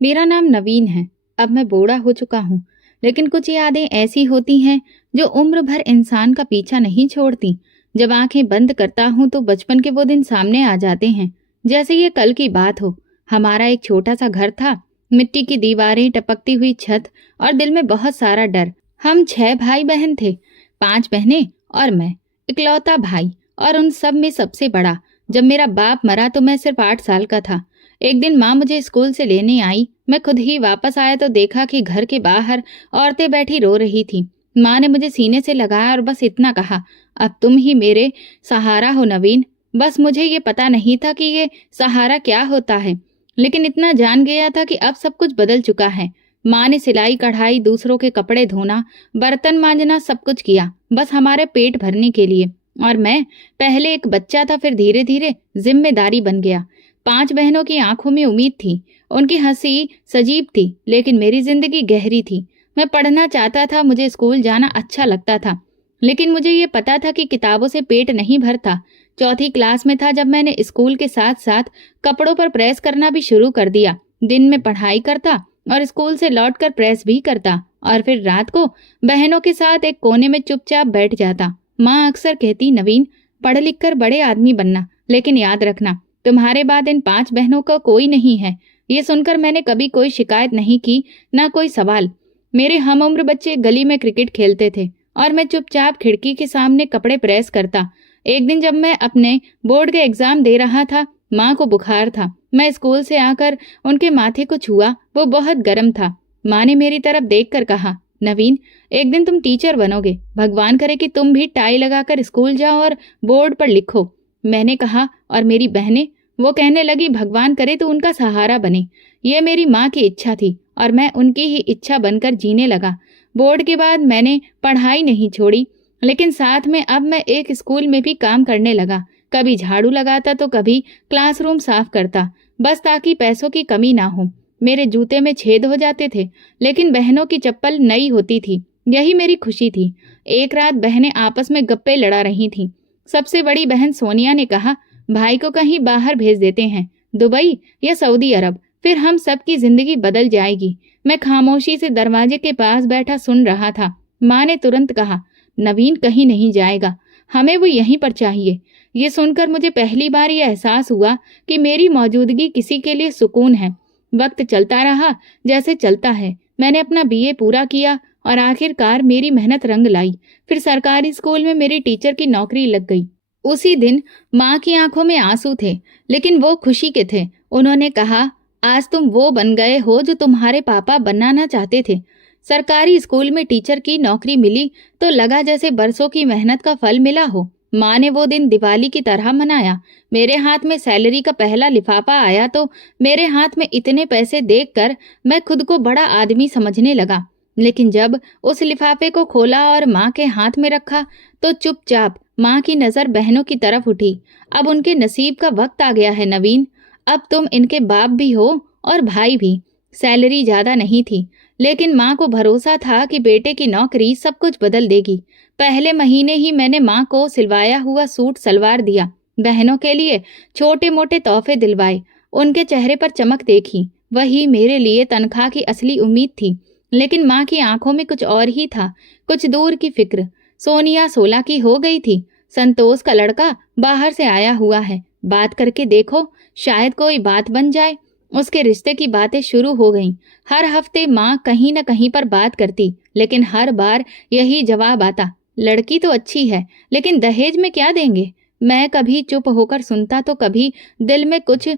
मेरा नाम नवीन है। अब मैं बूढ़ा हो चुका हूँ, लेकिन कुछ यादें ऐसी होती हैं जो उम्र भर इंसान का पीछा नहीं छोड़ती। जब आंखें बंद करता हूँ तो बचपन के वो दिन सामने आ जाते हैं, जैसे ये कल की बात हो। हमारा एक छोटा सा घर था, मिट्टी की दीवारें, टपकती हुई छत और दिल में बहुत सारा डर। हम 6 भाई बहन थे, 5 बहनें और मैं, इकलौता भाई, और उन सब में सबसे बड़ा। जब मेरा बाप मरा तो मैं सिर्फ 8 साल का था। एक दिन माँ मुझे स्कूल से लेने आई। मैं खुद ही वापस आया तो देखा कि घर के बाहर औरतें बैठी रो रही थीं। माँ ने मुझे सीने से लगाया और बस इतना कहा, अब तुम ही मेरे सहारा हो नवीन। बस मुझे ये पता नहीं था कि ये सहारा क्या होता है, लेकिन इतना जान गया था कि अब सब कुछ बदल चुका है। माँ ने सिलाई कढ़ाई, दूसरों के कपड़े धोना, बर्तन मांजना सब कुछ किया, बस हमारे पेट भरने के लिए। और मैं पहले एक बच्चा था, फिर धीरे धीरे जिम्मेदारी बन गया। 5 बहनों की आंखों में उम्मीद थी। उनकी हंसी सजीव थी, लेकिन मेरी जिंदगी गहरी थी। मैं पढ़ना चाहता था, मुझे स्कूल जाना अच्छा लगता था, लेकिन मुझे ये पता था कि किताबों से पेट नहीं भरता। चौथी क्लास में था जब मैंने स्कूल के साथ साथ कपड़ों पर प्रेस करना भी शुरू कर दिया। दिन में पढ़ाई करता और स्कूल से लौटकर प्रेस भी करता, और फिर रात को बहनों के साथ एक कोने में चुपचाप बैठ जाता। माँ अक्सर कहती, नवीन, पढ़ लिख कर बड़े आदमी बनना, लेकिन याद रखना तुम्हारे बाद इन 5 बहनों का कोई नहीं है। ये सुनकर मैंने कभी कोई शिकायत नहीं की, ना कोई सवाल। मेरे हम उम्र बच्चे गली में क्रिकेट खेलते थे और मैं चुपचाप खिड़की के सामने कपड़े प्रेस करता। एक दिन जब मैं अपने बोर्ड के एग्जाम दे रहा था, माँ को बुखार था। मैं स्कूल से आकर उनके माथे को छुआ, वो बहुत गर्म था। माँ ने मेरी तरफ देखकर कहा, नवीन, एक दिन तुम टीचर बनोगे। भगवान करे कि तुम भी टाई लगाकर स्कूल जाओ और बोर्ड पर लिखो। मैंने कहा, और मेरी बहनें? वो कहने लगी, भगवान करे तो उनका सहारा बने। ये मेरी माँ की इच्छा थी और मैं उनकी ही इच्छा बनकर जीने लगा। बोर्ड के बाद मैंने पढ़ाई नहीं छोड़ी, लेकिन साथ में अब मैं एक स्कूल में भी काम करने लगा। कभी झाड़ू लगाता तो कभी क्लासरूम साफ करता, बस ताकि पैसों की कमी ना हो। मेरे जूते में छेद हो जाते थे, लेकिन बहनों की चप्पल नई होती थी। यही मेरी खुशी थी। एक रात बहनें आपस में गप्पे लड़ा रही थीं। सबसे बड़ी बहन सोनिया ने कहा, भाई को कहीं बाहर भेज देते हैं, दुबई या सऊदी अरब, फिर हम सब की जिंदगी बदल जाएगी। मैं खामोशी से दरवाजे के पास बैठा सुन रहा था। माँ ने तुरंत कहा, नवीन कहीं नहीं जाएगा, हमें वो यहीं पर चाहिए। ये सुनकर मुझे पहली बार ये एहसास हुआ कि मेरी मौजूदगी किसी के लिए सुकून है। वक्त चलता रहा जैसे चलता है। मैंने अपना बीए पूरा किया और आखिरकार मेरी मेहनत रंग लाई। फिर सरकारी स्कूल में मेरी टीचर की नौकरी लग गई। उसी दिन माँ की आंखों में आंसू थे, लेकिन वो खुशी के थे। उन्होंने कहा, आज तुम वो बन गए हो जो तुम्हारे पापा बनाना चाहते थे। सरकारी स्कूल में टीचर की नौकरी मिली तो लगा जैसे बरसों की मेहनत का फल मिला हो। माँ ने वो दिन दिवाली की तरह मनाया। मेरे हाथ में सैलरी का पहला लिफाफा आया तो मेरे हाथ में इतने पैसे देखकर मैं खुद को बड़ा आदमी समझने लगा। लेकिन जब उस लिफाफे को खोला और माँ के हाथ में रखा तो चुपचाप माँ की नजर बहनों की तरफ उठी। अब उनके नसीब का वक्त आ गया है नवीन। अब तुम इनके बाप भी हो और भाई भी। सैलरी ज्यादा नहीं थी, लेकिन माँ को भरोसा था कि बेटे की नौकरी सब कुछ बदल देगी। पहले महीने ही मैंने माँ को सिलवाया हुआ सूट सलवार दिया। बहनों के लिए छोटे मोटे तोहफे दिलवाए। उनके चेहरे पर चमक देखी। वही मेरे लिए तनख्वाह की असली उम्मीद थी। लेकिन माँ की आंखों में कुछ और ही था, कुछ दूर की फिक्र। सोनिया 16 की हो गई थी। संतोष का लड़का बाहर से आया हुआ है, बात करके देखो, शायद कोई बात बन जाए। उसके रिश्ते की बातें शुरू हो गईं। हर हफ्ते माँ कहीं न कहीं पर बात करती, लेकिन हर बार यही जवाब आता, लड़की तो अच्छी है, लेकिन दहेज में क्या देंगे। मैं कभी चुप होकर सुनता तो कभी दिल में कुछ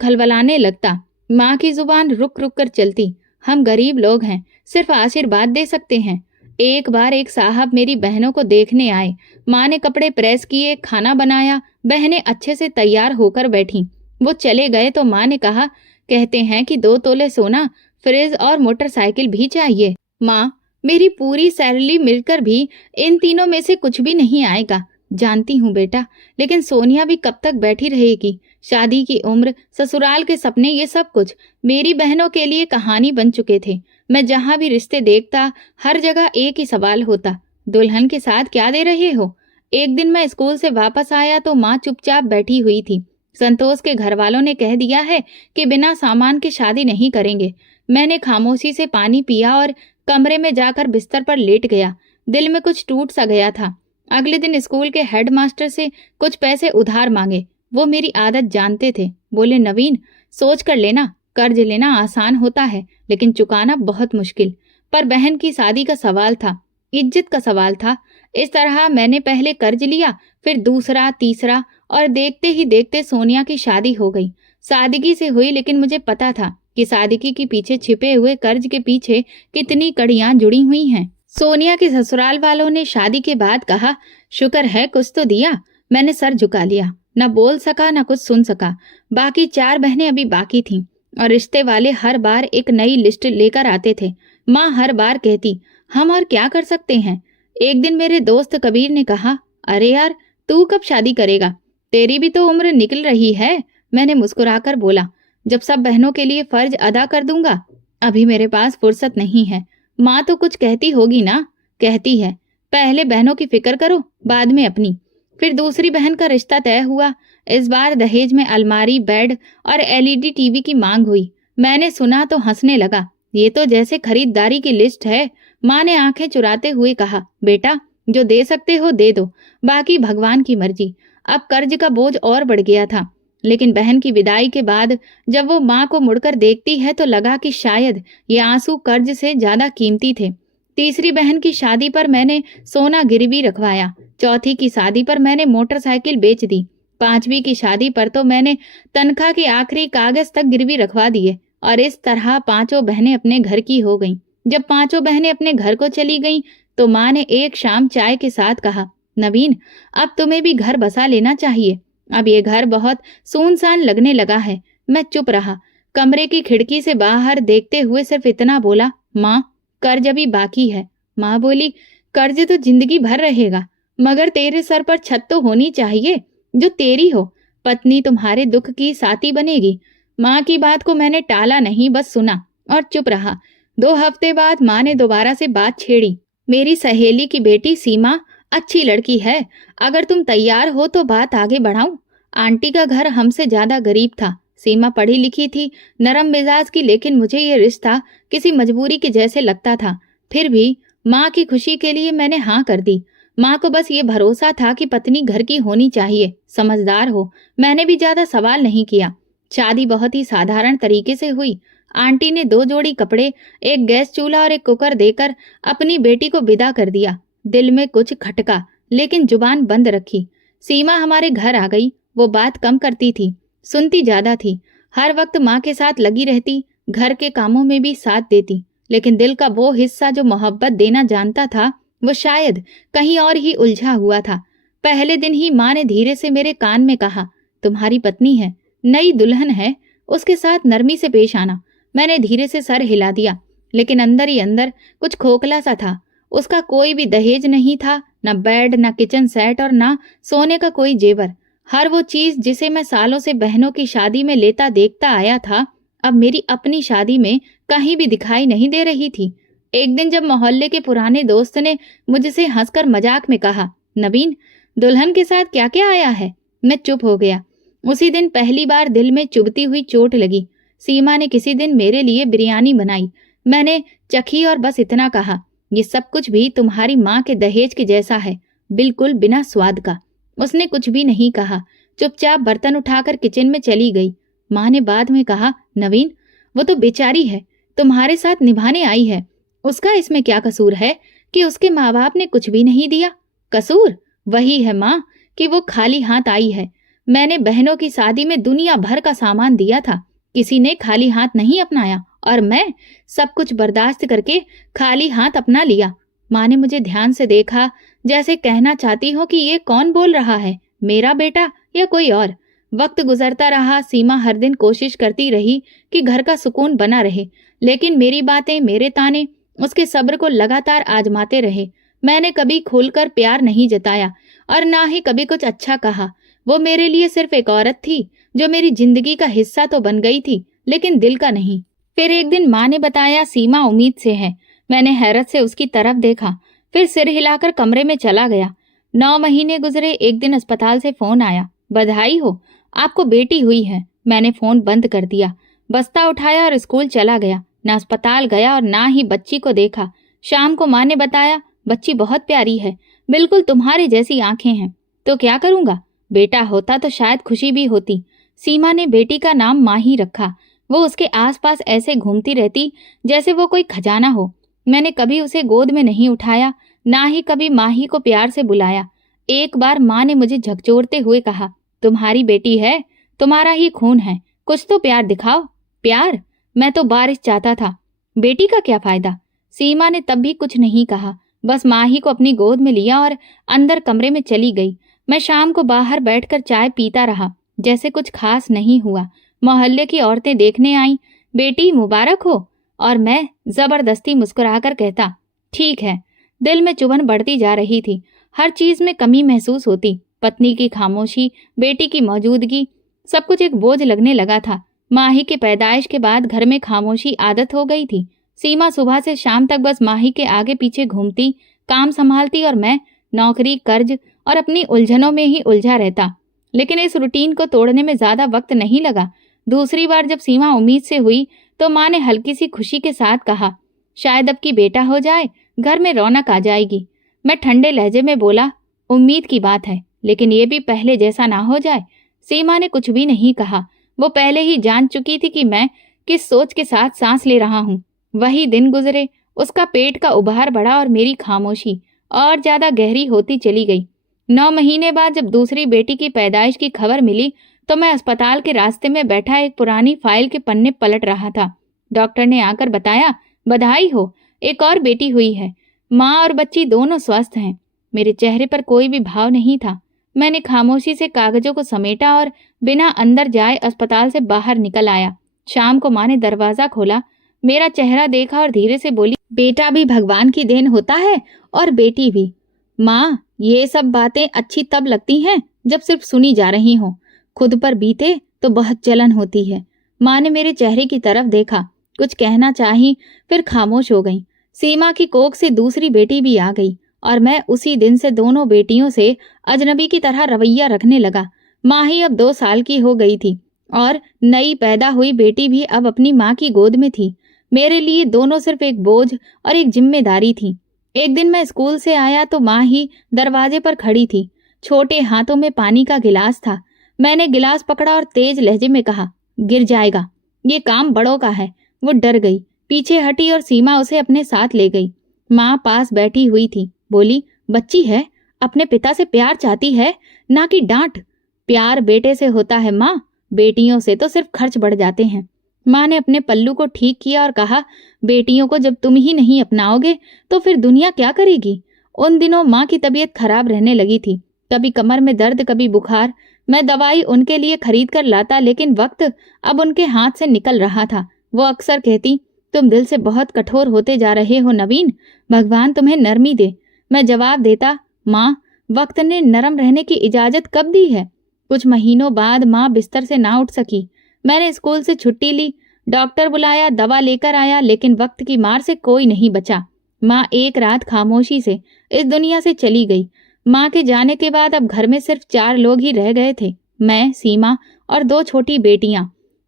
खलबलाने लगता। माँ की जुबान रुक रुक कर चलती, हम गरीब लोग हैं, सिर्फ आशीर्वाद दे सकते हैं। एक बार एक साहब मेरी बहनों को देखने आए। माँ ने कपड़े प्रेस किए, खाना बनाया, बहनें अच्छे से तैयार होकर बैठी। वो चले गए तो माँ ने कहा, कहते हैं कि 2 तोले सोना, फ्रिज और मोटरसाइकिल भी चाहिए। माँ, मेरी पूरी सैलरी मिलकर भी इन तीनों में से कुछ भी नहीं आएगा। जानती हूँ बेटा, लेकिन सोनिया भी कब तक बैठी रहेगी। शादी की उम्र, ससुराल के सपने, ये सब कुछ मेरी बहनों के लिए कहानी बन चुके थे। मैं जहाँ भी रिश्ते देखता, हर जगह एक ही सवाल होता, दुल्हन के साथ क्या दे रहे हो। एक दिन मैं स्कूल से वापस आया तो माँ चुपचाप बैठी हुई थी। संतोष के घर वालों ने कह दिया है कि बिना सामान के शादी नहीं करेंगे। मैंने खामोशी से पानी पिया और कमरे में जाकर बिस्तर पर लेट गया। दिल में कुछ टूट सा गया था। अगले दिन स्कूल के हेडमास्टर से कुछ पैसे उधार मांगे। वो मेरी आदत जानते थे। बोले, नवीन, सोच कर लेना, कर्ज लेना आसान होता है लेकिन चुकाना बहुत मुश्किल। पर बहन की शादी का सवाल था, इज्जत का सवाल था। इस तरह मैंने पहले कर्ज लिया, फिर दूसरा, तीसरा, और देखते ही देखते सोनिया की शादी हो गई। सादगी से हुई, लेकिन मुझे पता था कि सादगी के पीछे छिपे हुए कर्ज के पीछे कितनी कड़ियां जुड़ी हुई हैं। सोनिया के ससुराल वालों ने शादी के बाद कहा, शुक्र है कुछ तो दिया। मैंने सर झुका लिया, न बोल सका न कुछ सुन सका। बाकी 4 बहनें अभी बाकी थीं और रिश्ते वाले हर बार एक नई लिस्ट लेकर आते थे। माँ हर बार कहती, हम और क्या कर सकते हैं। एक दिन मेरे दोस्त कबीर ने कहा, अरे यार, तू कब शादी करेगा, तेरी भी तो उम्र निकल रही है। मैंने मुस्कुराकर बोला, जब सब बहनों के लिए फर्ज अदा कर दूंगा। अभी मेरे पास फुर्सत नहीं है। माँ तो कुछ कहती होगी ना। कहती है, पहले बहनों की फिक्र करो, बाद में अपनी। फिर दूसरी बहन का रिश्ता तय हुआ। इस बार दहेज में अलमारी, बेड और एलईडी टीवी की मांग हुई। मैंने सुना तो हंसने लगा। ये तो जैसे खरीदारी की लिस्ट है। माँ ने आंखें चुराते हुए कहा, बेटा, जो दे सकते हो दे दो, बाकी भगवान की मर्जी। अब कर्ज का बोझ और बढ़ गया था। लेकिन बहन की विदाई के बाद जब वो माँ को मुड़कर देखती है तो लगा कि शायद ये आंसू कर्ज से ज्यादा कीमती थे। तीसरी बहन की शादी पर मैंने सोना गिरवी रखवाया। चौथी की शादी पर मैंने मोटरसाइकिल बेच दी। 5वीं की शादी पर तो मैंने तनख्वाह के आखिरी कागज तक गिरवी रखवा दिए। और इस तरह 5 बहनें अपने घर की हो गईं। जब 5 बहनें अपने घर को चली गईं तो माँ ने एक शाम चाय के साथ कहा, नवीन, अब तुम्हें भी घर बसा लेना चाहिए। अब ये घर बहुत सुनसान लगने लगा है। मैं चुप रहा। कमरे की खिड़की से बाहर देखते हुए सिर्फ इतना बोला, माँ, कर्ज अभी बाकी है। माँ बोली, कर्ज तो जिंदगी भर रहेगा, मगर तेरे सर पर छत तो होनी चाहिए जो तेरी हो। पत्नी तुम्हारे दुख की साथी बनेगी। माँ की बात को मैंने टाला नहीं, बस सुना और चुप रहा। 2 हफ्ते बाद माँ ने दोबारा से बात छेड़ी। मेरी सहेली की बेटी सीमा अच्छी लड़की है, अगर तुम तैयार हो तो बात आगे बढ़ाऊं। आंटी का घर हमसे ज्यादा गरीब था। सीमा पढ़ी लिखी थी, नरम मिजाज की, लेकिन मुझे ये रिश्ता किसी मजबूरी के जैसे लगता था। फिर भी माँ की खुशी के लिए मैंने हाँ कर दी। माँ को बस ये भरोसा था कि पत्नी घर की होनी चाहिए, समझदार हो। मैंने भी ज्यादा सवाल नहीं किया। शादी बहुत ही साधारण तरीके से हुई। आंटी ने 2 जोड़ी कपड़े, एक गैस चूल्हा और एक कुकर देकर अपनी बेटी को विदा कर दिया। दिल में कुछ खटका, लेकिन जुबान बंद रखी। सीमा हमारे घर आ गई। वो बात कम करती थी, सुनती ज्यादा थी। हर वक्त माँ के साथ लगी रहती, घर के कामों में भी साथ देती। लेकिन दिल का वो हिस्सा जो मोहब्बत देना जानता था, वो शायद कहीं और ही उलझा हुआ था। पहले दिन ही माँ ने धीरे से मेरे कान में कहा, तुम्हारी पत्नी है, नई दुल्हन है, उसके साथ नरमी से पेश आना। मैंने धीरे से सर हिला दिया, लेकिन अंदर ही अंदर कुछ खोखला सा था। उसका कोई भी दहेज नहीं था, न बेड, न किचन सेट और न सोने का कोई जेवर। हर वो चीज जिसे मैं सालों से बहनों की शादी में लेता देखता आया था, अब मेरी अपनी शादी में कहीं भी दिखाई नहीं दे रही थी। एक दिन जब मोहल्ले के पुराने दोस्त ने मुझसे हंसकर मजाक में कहा, नवीन, दुल्हन के साथ क्या क्या आया है, मैं चुप हो गया। उसी दिन पहली बार दिल में चुभती हुई चोट लगी। सीमा ने किसी दिन मेरे लिए बिरयानी बनाई। मैंने चखी और बस इतना कहा, ये सब कुछ भी तुम्हारी माँ के दहेज के जैसा है, बिल्कुल बिना स्वाद का। उसने कुछ भी नहीं कहा, चुपचाप बर्तन उठाकर किचन में चली गई। माँ ने बाद में कहा, नवीन, वो तो बेचारी है, तुम्हारे साथ निभाने आई है। उसका इसमें क्या कसूर है कि उसके माँ बाप ने कुछ भी नहीं दिया। कसूर वही है माँ कि वो खाली हाथ आई है। मैंने बहनों की शादी में दुनिया भर का सामान दिया था, किसी ने खाली हाथ नहीं अपनाया, और मैं सब कुछ बर्दाश्त करके खाली हाथ अपना लिया। माँ ने मुझे ध्यान से देखा, जैसे कहना चाहती हो कि ये कौन बोल रहा है, मेरा बेटा या कोई और। वक्त गुजरता रहा। सीमा हर दिन कोशिश करती रही कि घर का सुकून बना रहे, लेकिन मेरी बातें, मेरे ताने उसके सब्र को लगातार आजमाते रहे। मैंने कभी खुलकर प्यार नहीं जताया और ना ही कभी कुछ अच्छा कहा। वो मेरे लिए सिर्फ एक औरत थी जो मेरी जिंदगी का हिस्सा तो बन गई थी, लेकिन दिल का नहीं। फिर एक दिन माँ ने बताया, सीमा उम्मीद से है। मैंने हैरत से उसकी तरफ देखा, फिर सिर हिलाकर कमरे में चला गया। 9 महीने गुजरे। एक दिन अस्पताल से फोन आया, बधाई हो, आपको बेटी हुई है। मैंने फोन बंद कर दिया, बस्ता उठाया और स्कूल चला गया। ना अस्पताल गया और ना ही बच्ची को देखा। शाम को माँ ने बताया, बच्ची बहुत प्यारी है, बिल्कुल तुम्हारे जैसी आंखें हैं। तो क्या करूंगा, बेटा होता तो शायद खुशी भी होती। सीमा ने बेटी का नाम माही रखा। वो उसके आसपास ऐसे घूमती रहती जैसे वो कोई खजाना हो। मैंने कभी उसे गोद में नहीं उठाया, ना ही कभी माही को प्यार से बुलाया। एक बार माँ ने मुझे झकझोरते हुए कहा, तुम्हारी बेटी है, तुम्हारा ही खून है, कुछ तो प्यार दिखाओ। प्यार? मैं तो बारिश चाहता था, बेटी का क्या फायदा। सीमा ने तब भी कुछ नहीं कहा, बस माही को अपनी गोद में लिया और अंदर कमरे में चली गई। मैं शाम को बाहर बैठकर चाय पीता रहा, जैसे कुछ खास नहीं हुआ। मोहल्ले की औरतें देखने आईं, बेटी मुबारक हो, और मैं जबरदस्ती मुस्कुराकर कहता, ठीक है। दिल में चुभन बढ़ती जा रही थी, हर चीज में कमी महसूस होती। पत्नी की खामोशी, बेटी की मौजूदगी, सब कुछ एक बोझ लगने लगा था। माही के पैदाइश के बाद घर में खामोशी आदत हो गई थी। सीमा सुबह से शाम तक बस माही के आगे पीछे घूमती, काम संभालती, और मैं नौकरी, कर्ज और अपनी उलझनों में ही उलझा रहता। लेकिन इस रूटीन को तोड़ने में ज्यादा वक्त नहीं लगा। दूसरी बार जब सीमा उम्मीद से हुई तो माँ ने हल्की सी खुशी के साथ कहा, शायद अब की बेटा हो जाए, घर में रौनक आ जाएगी। मैं ठंडे लहजे में बोला, उम्मीद की बात है, लेकिन ये भी पहले जैसा ना हो जाए। सीमा ने कुछ भी नहीं कहा। वो पहले ही जान चुकी थी कि मैं किस सोच के साथ सांस ले रहा हूँ। वही दिन गुजरे, उसका पेट का उभार बढ़ा और मेरी खामोशी और ज्यादा गहरी होती चली गई। 9 महीने बाद जब दूसरी बेटी की पैदाइश की खबर मिली तो मैं अस्पताल के रास्ते में बैठा एक पुरानी फाइल के पन्ने पलट रहा था। डॉक्टर ने आकर बताया, बधाई हो, एक और बेटी हुई है। माँ और बच्ची दोनों स्वस्थ हैं। मेरे चेहरे पर कोई भी भाव नहीं था। मैंने खामोशी से कागजों को समेटा और बिना अंदर जाए अस्पताल से बाहर निकल आया। शाम को माँ ने दरवाजा खोला, मेरा चेहरा देखा और धीरे से बोली, बेटा भी भगवान की देन होता है और बेटी भी। माँ, ये सब बातें अच्छी तब लगती हैं जब सिर्फ सुनी जा रही हों, खुद पर बीते तो बहुत जलन होती है। माँ ने मेरे चेहरे की तरफ देखा, कुछ कहना चाही, फिर खामोश हो गई। सीमा की कोख से दूसरी बेटी भी आ गई और मैं उसी दिन से दोनों बेटियों से अजनबी की तरह रवैया रखने लगा। माही अब 2 साल की हो गई थी और नई पैदा हुई बेटी भी अब अपनी माँ की गोद में थी। मेरे लिए दोनों सिर्फ एक बोझ और एक जिम्मेदारी थी। एक दिन मैं स्कूल से आया तो माँ ही दरवाजे पर खड़ी थी। छोटे हाथों में पानी का गिलास था। मैंने गिलास पकड़ा और तेज लहजे में कहा, गिर जाएगा, ये काम बड़ों का है। वो डर गई, पीछे हटी और सीमा उसे अपने साथ ले गई। माँ पास बैठी हुई थी, बोली, बच्ची है, अपने पिता से प्यार चाहती है, ना कि डांट। प्यार बेटे से होता है माँ, बेटियों से तो सिर्फ खर्च बढ़ जाते हैं। माँ ने अपने पल्लू को ठीक किया और कहा, बेटियों को जब तुम ही नहीं अपनाओगे तो फिर दुनिया क्या करेगी। उन दिनों माँ की तबीयत खराब रहने लगी थी, कभी कमर में दर्द, कभी बुखार। मैं दवाई उनके लिए खरीद कर लाता, लेकिन वक्त अब उनके हाथ से निकल रहा था। वो अक्सर कहती, तुम दिल से बहुत कठोर होते जा रहे हो नवीन, भगवान तुम्हें नरमी दे। मैं जवाब देता, माँ, वक्त ने नरम रहने की इजाजत कब दी है। कुछ महीनों बाद माँ बिस्तर से ना उठ सकी। मैंने स्कूल से छुट्टी ली, डॉक्टर बुलाया, दवा लेकर आया, लेकिन वक्त की मार से कोई नहीं बचा। माँ एक रात खामोशी से इस दुनिया से चली गई। माँ के जाने के बाद अब घर में सिर्फ 4 लोग ही रह गए थे, मैं, सीमा और 2 छोटी बेटियां।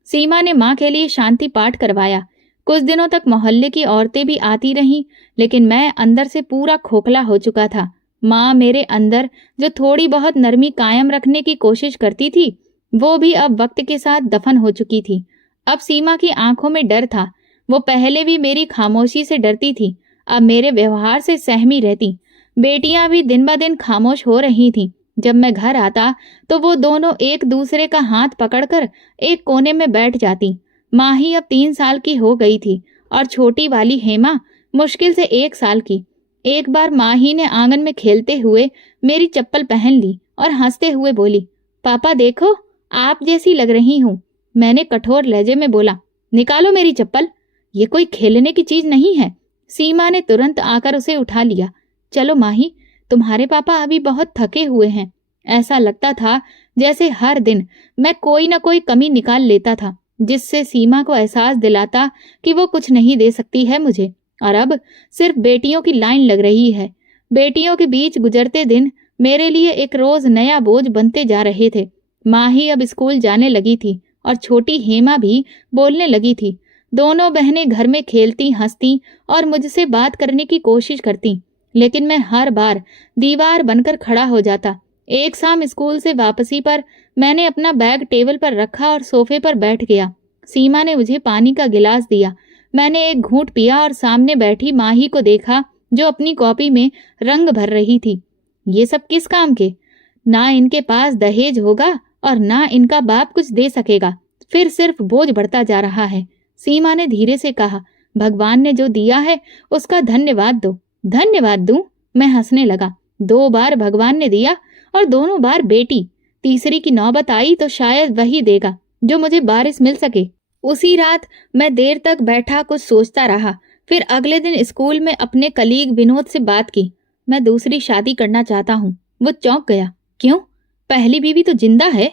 सीमा ने माँ के लिए शांति पाठ करवाया। कुछ दिनों तक मोहल्ले की औरतें भी आती रहीं, लेकिन मैं अंदर से पूरा खोखला हो चुका था। माँ मेरे अंदर जो थोड़ी बहुत नरमी कायम रखने की कोशिश करती थी, वो भी अब वक्त के साथ दफन हो चुकी थी। अब सीमा की आंखों में डर था। वो पहले भी मेरी खामोशी से डरती थी, अब मेरे व्यवहार से सहमी रहती। बेटियां भी दिन ब दिन खामोश हो रही थीं। जब मैं घर आता तो वो दोनों एक दूसरे का हाथ पकड़कर एक कोने में बैठ जाती। माही अब 3 साल की हो गई थी और छोटी वाली हेमा मुश्किल से 1 साल की। एक बार माही ने आंगन में खेलते हुए मेरी चप्पल पहन ली और हंसते हुए बोली, पापा देखो, आप जैसी लग रही हूँ। मैंने कठोर लहजे में बोला, निकालो मेरी चप्पल, ये कोई खेलने की चीज नहीं है। सीमा ने तुरंत आकर उसे उठा लिया। चलो माही, तुम्हारे पापा अभी बहुत थके हुए हैं। ऐसा लगता था जैसे हर दिन मैं कोई ना कोई कमी निकाल लेता था, जिससे सीमा को एहसास दिलाता कि वो कुछ नहीं दे सकती है मुझे। और अब सिर्फ बेटियों की लाइन लग रही है। बेटियों के बीच गुजरते दिन मेरे लिए एक रोज नया बोझ बनते जा रहे थे। माही अब स्कूल जाने लगी थी और छोटी हेमा भी बोलने लगी थी। दोनों बहनें घर में खेलती, हंसती और मुझसे बात करने की कोशिश करती, लेकिन मैं हर बार दीवार बनकर खड़ा हो जाता। एक शाम स्कूल से वापसी पर मैंने अपना बैग टेबल पर रखा और सोफे पर बैठ गया। सीमा ने मुझे पानी का गिलास दिया। मैंने एक घूंट पिया और सामने बैठी माही को देखा, जो अपनी कॉपी में रंग भर रही थी। ये सब किस काम के? ना इनके पास दहेज होगा और ना इनका बाप कुछ दे सकेगा, फिर सिर्फ बोझ बढ़ता जा रहा है। सीमा ने धीरे से कहा, भगवान ने जो दिया है उसका धन्यवाद दो। धन्यवाद दूं? मैं हंसने लगा। 2 बार भगवान ने दिया और दोनों बार बेटी। तीसरी की नौबत आई तो शायद वही देगा जो मुझे वारिस मिल सके। उसी रात मैं देर तक बैठा कुछ सोचता रहा। फिर अगले दिन स्कूल में अपने कलीग विनोद से बात की। मैं दूसरी शादी करना चाहता हूँ। वो चौंक गया। क्यों? पहली बीवी तो जिंदा है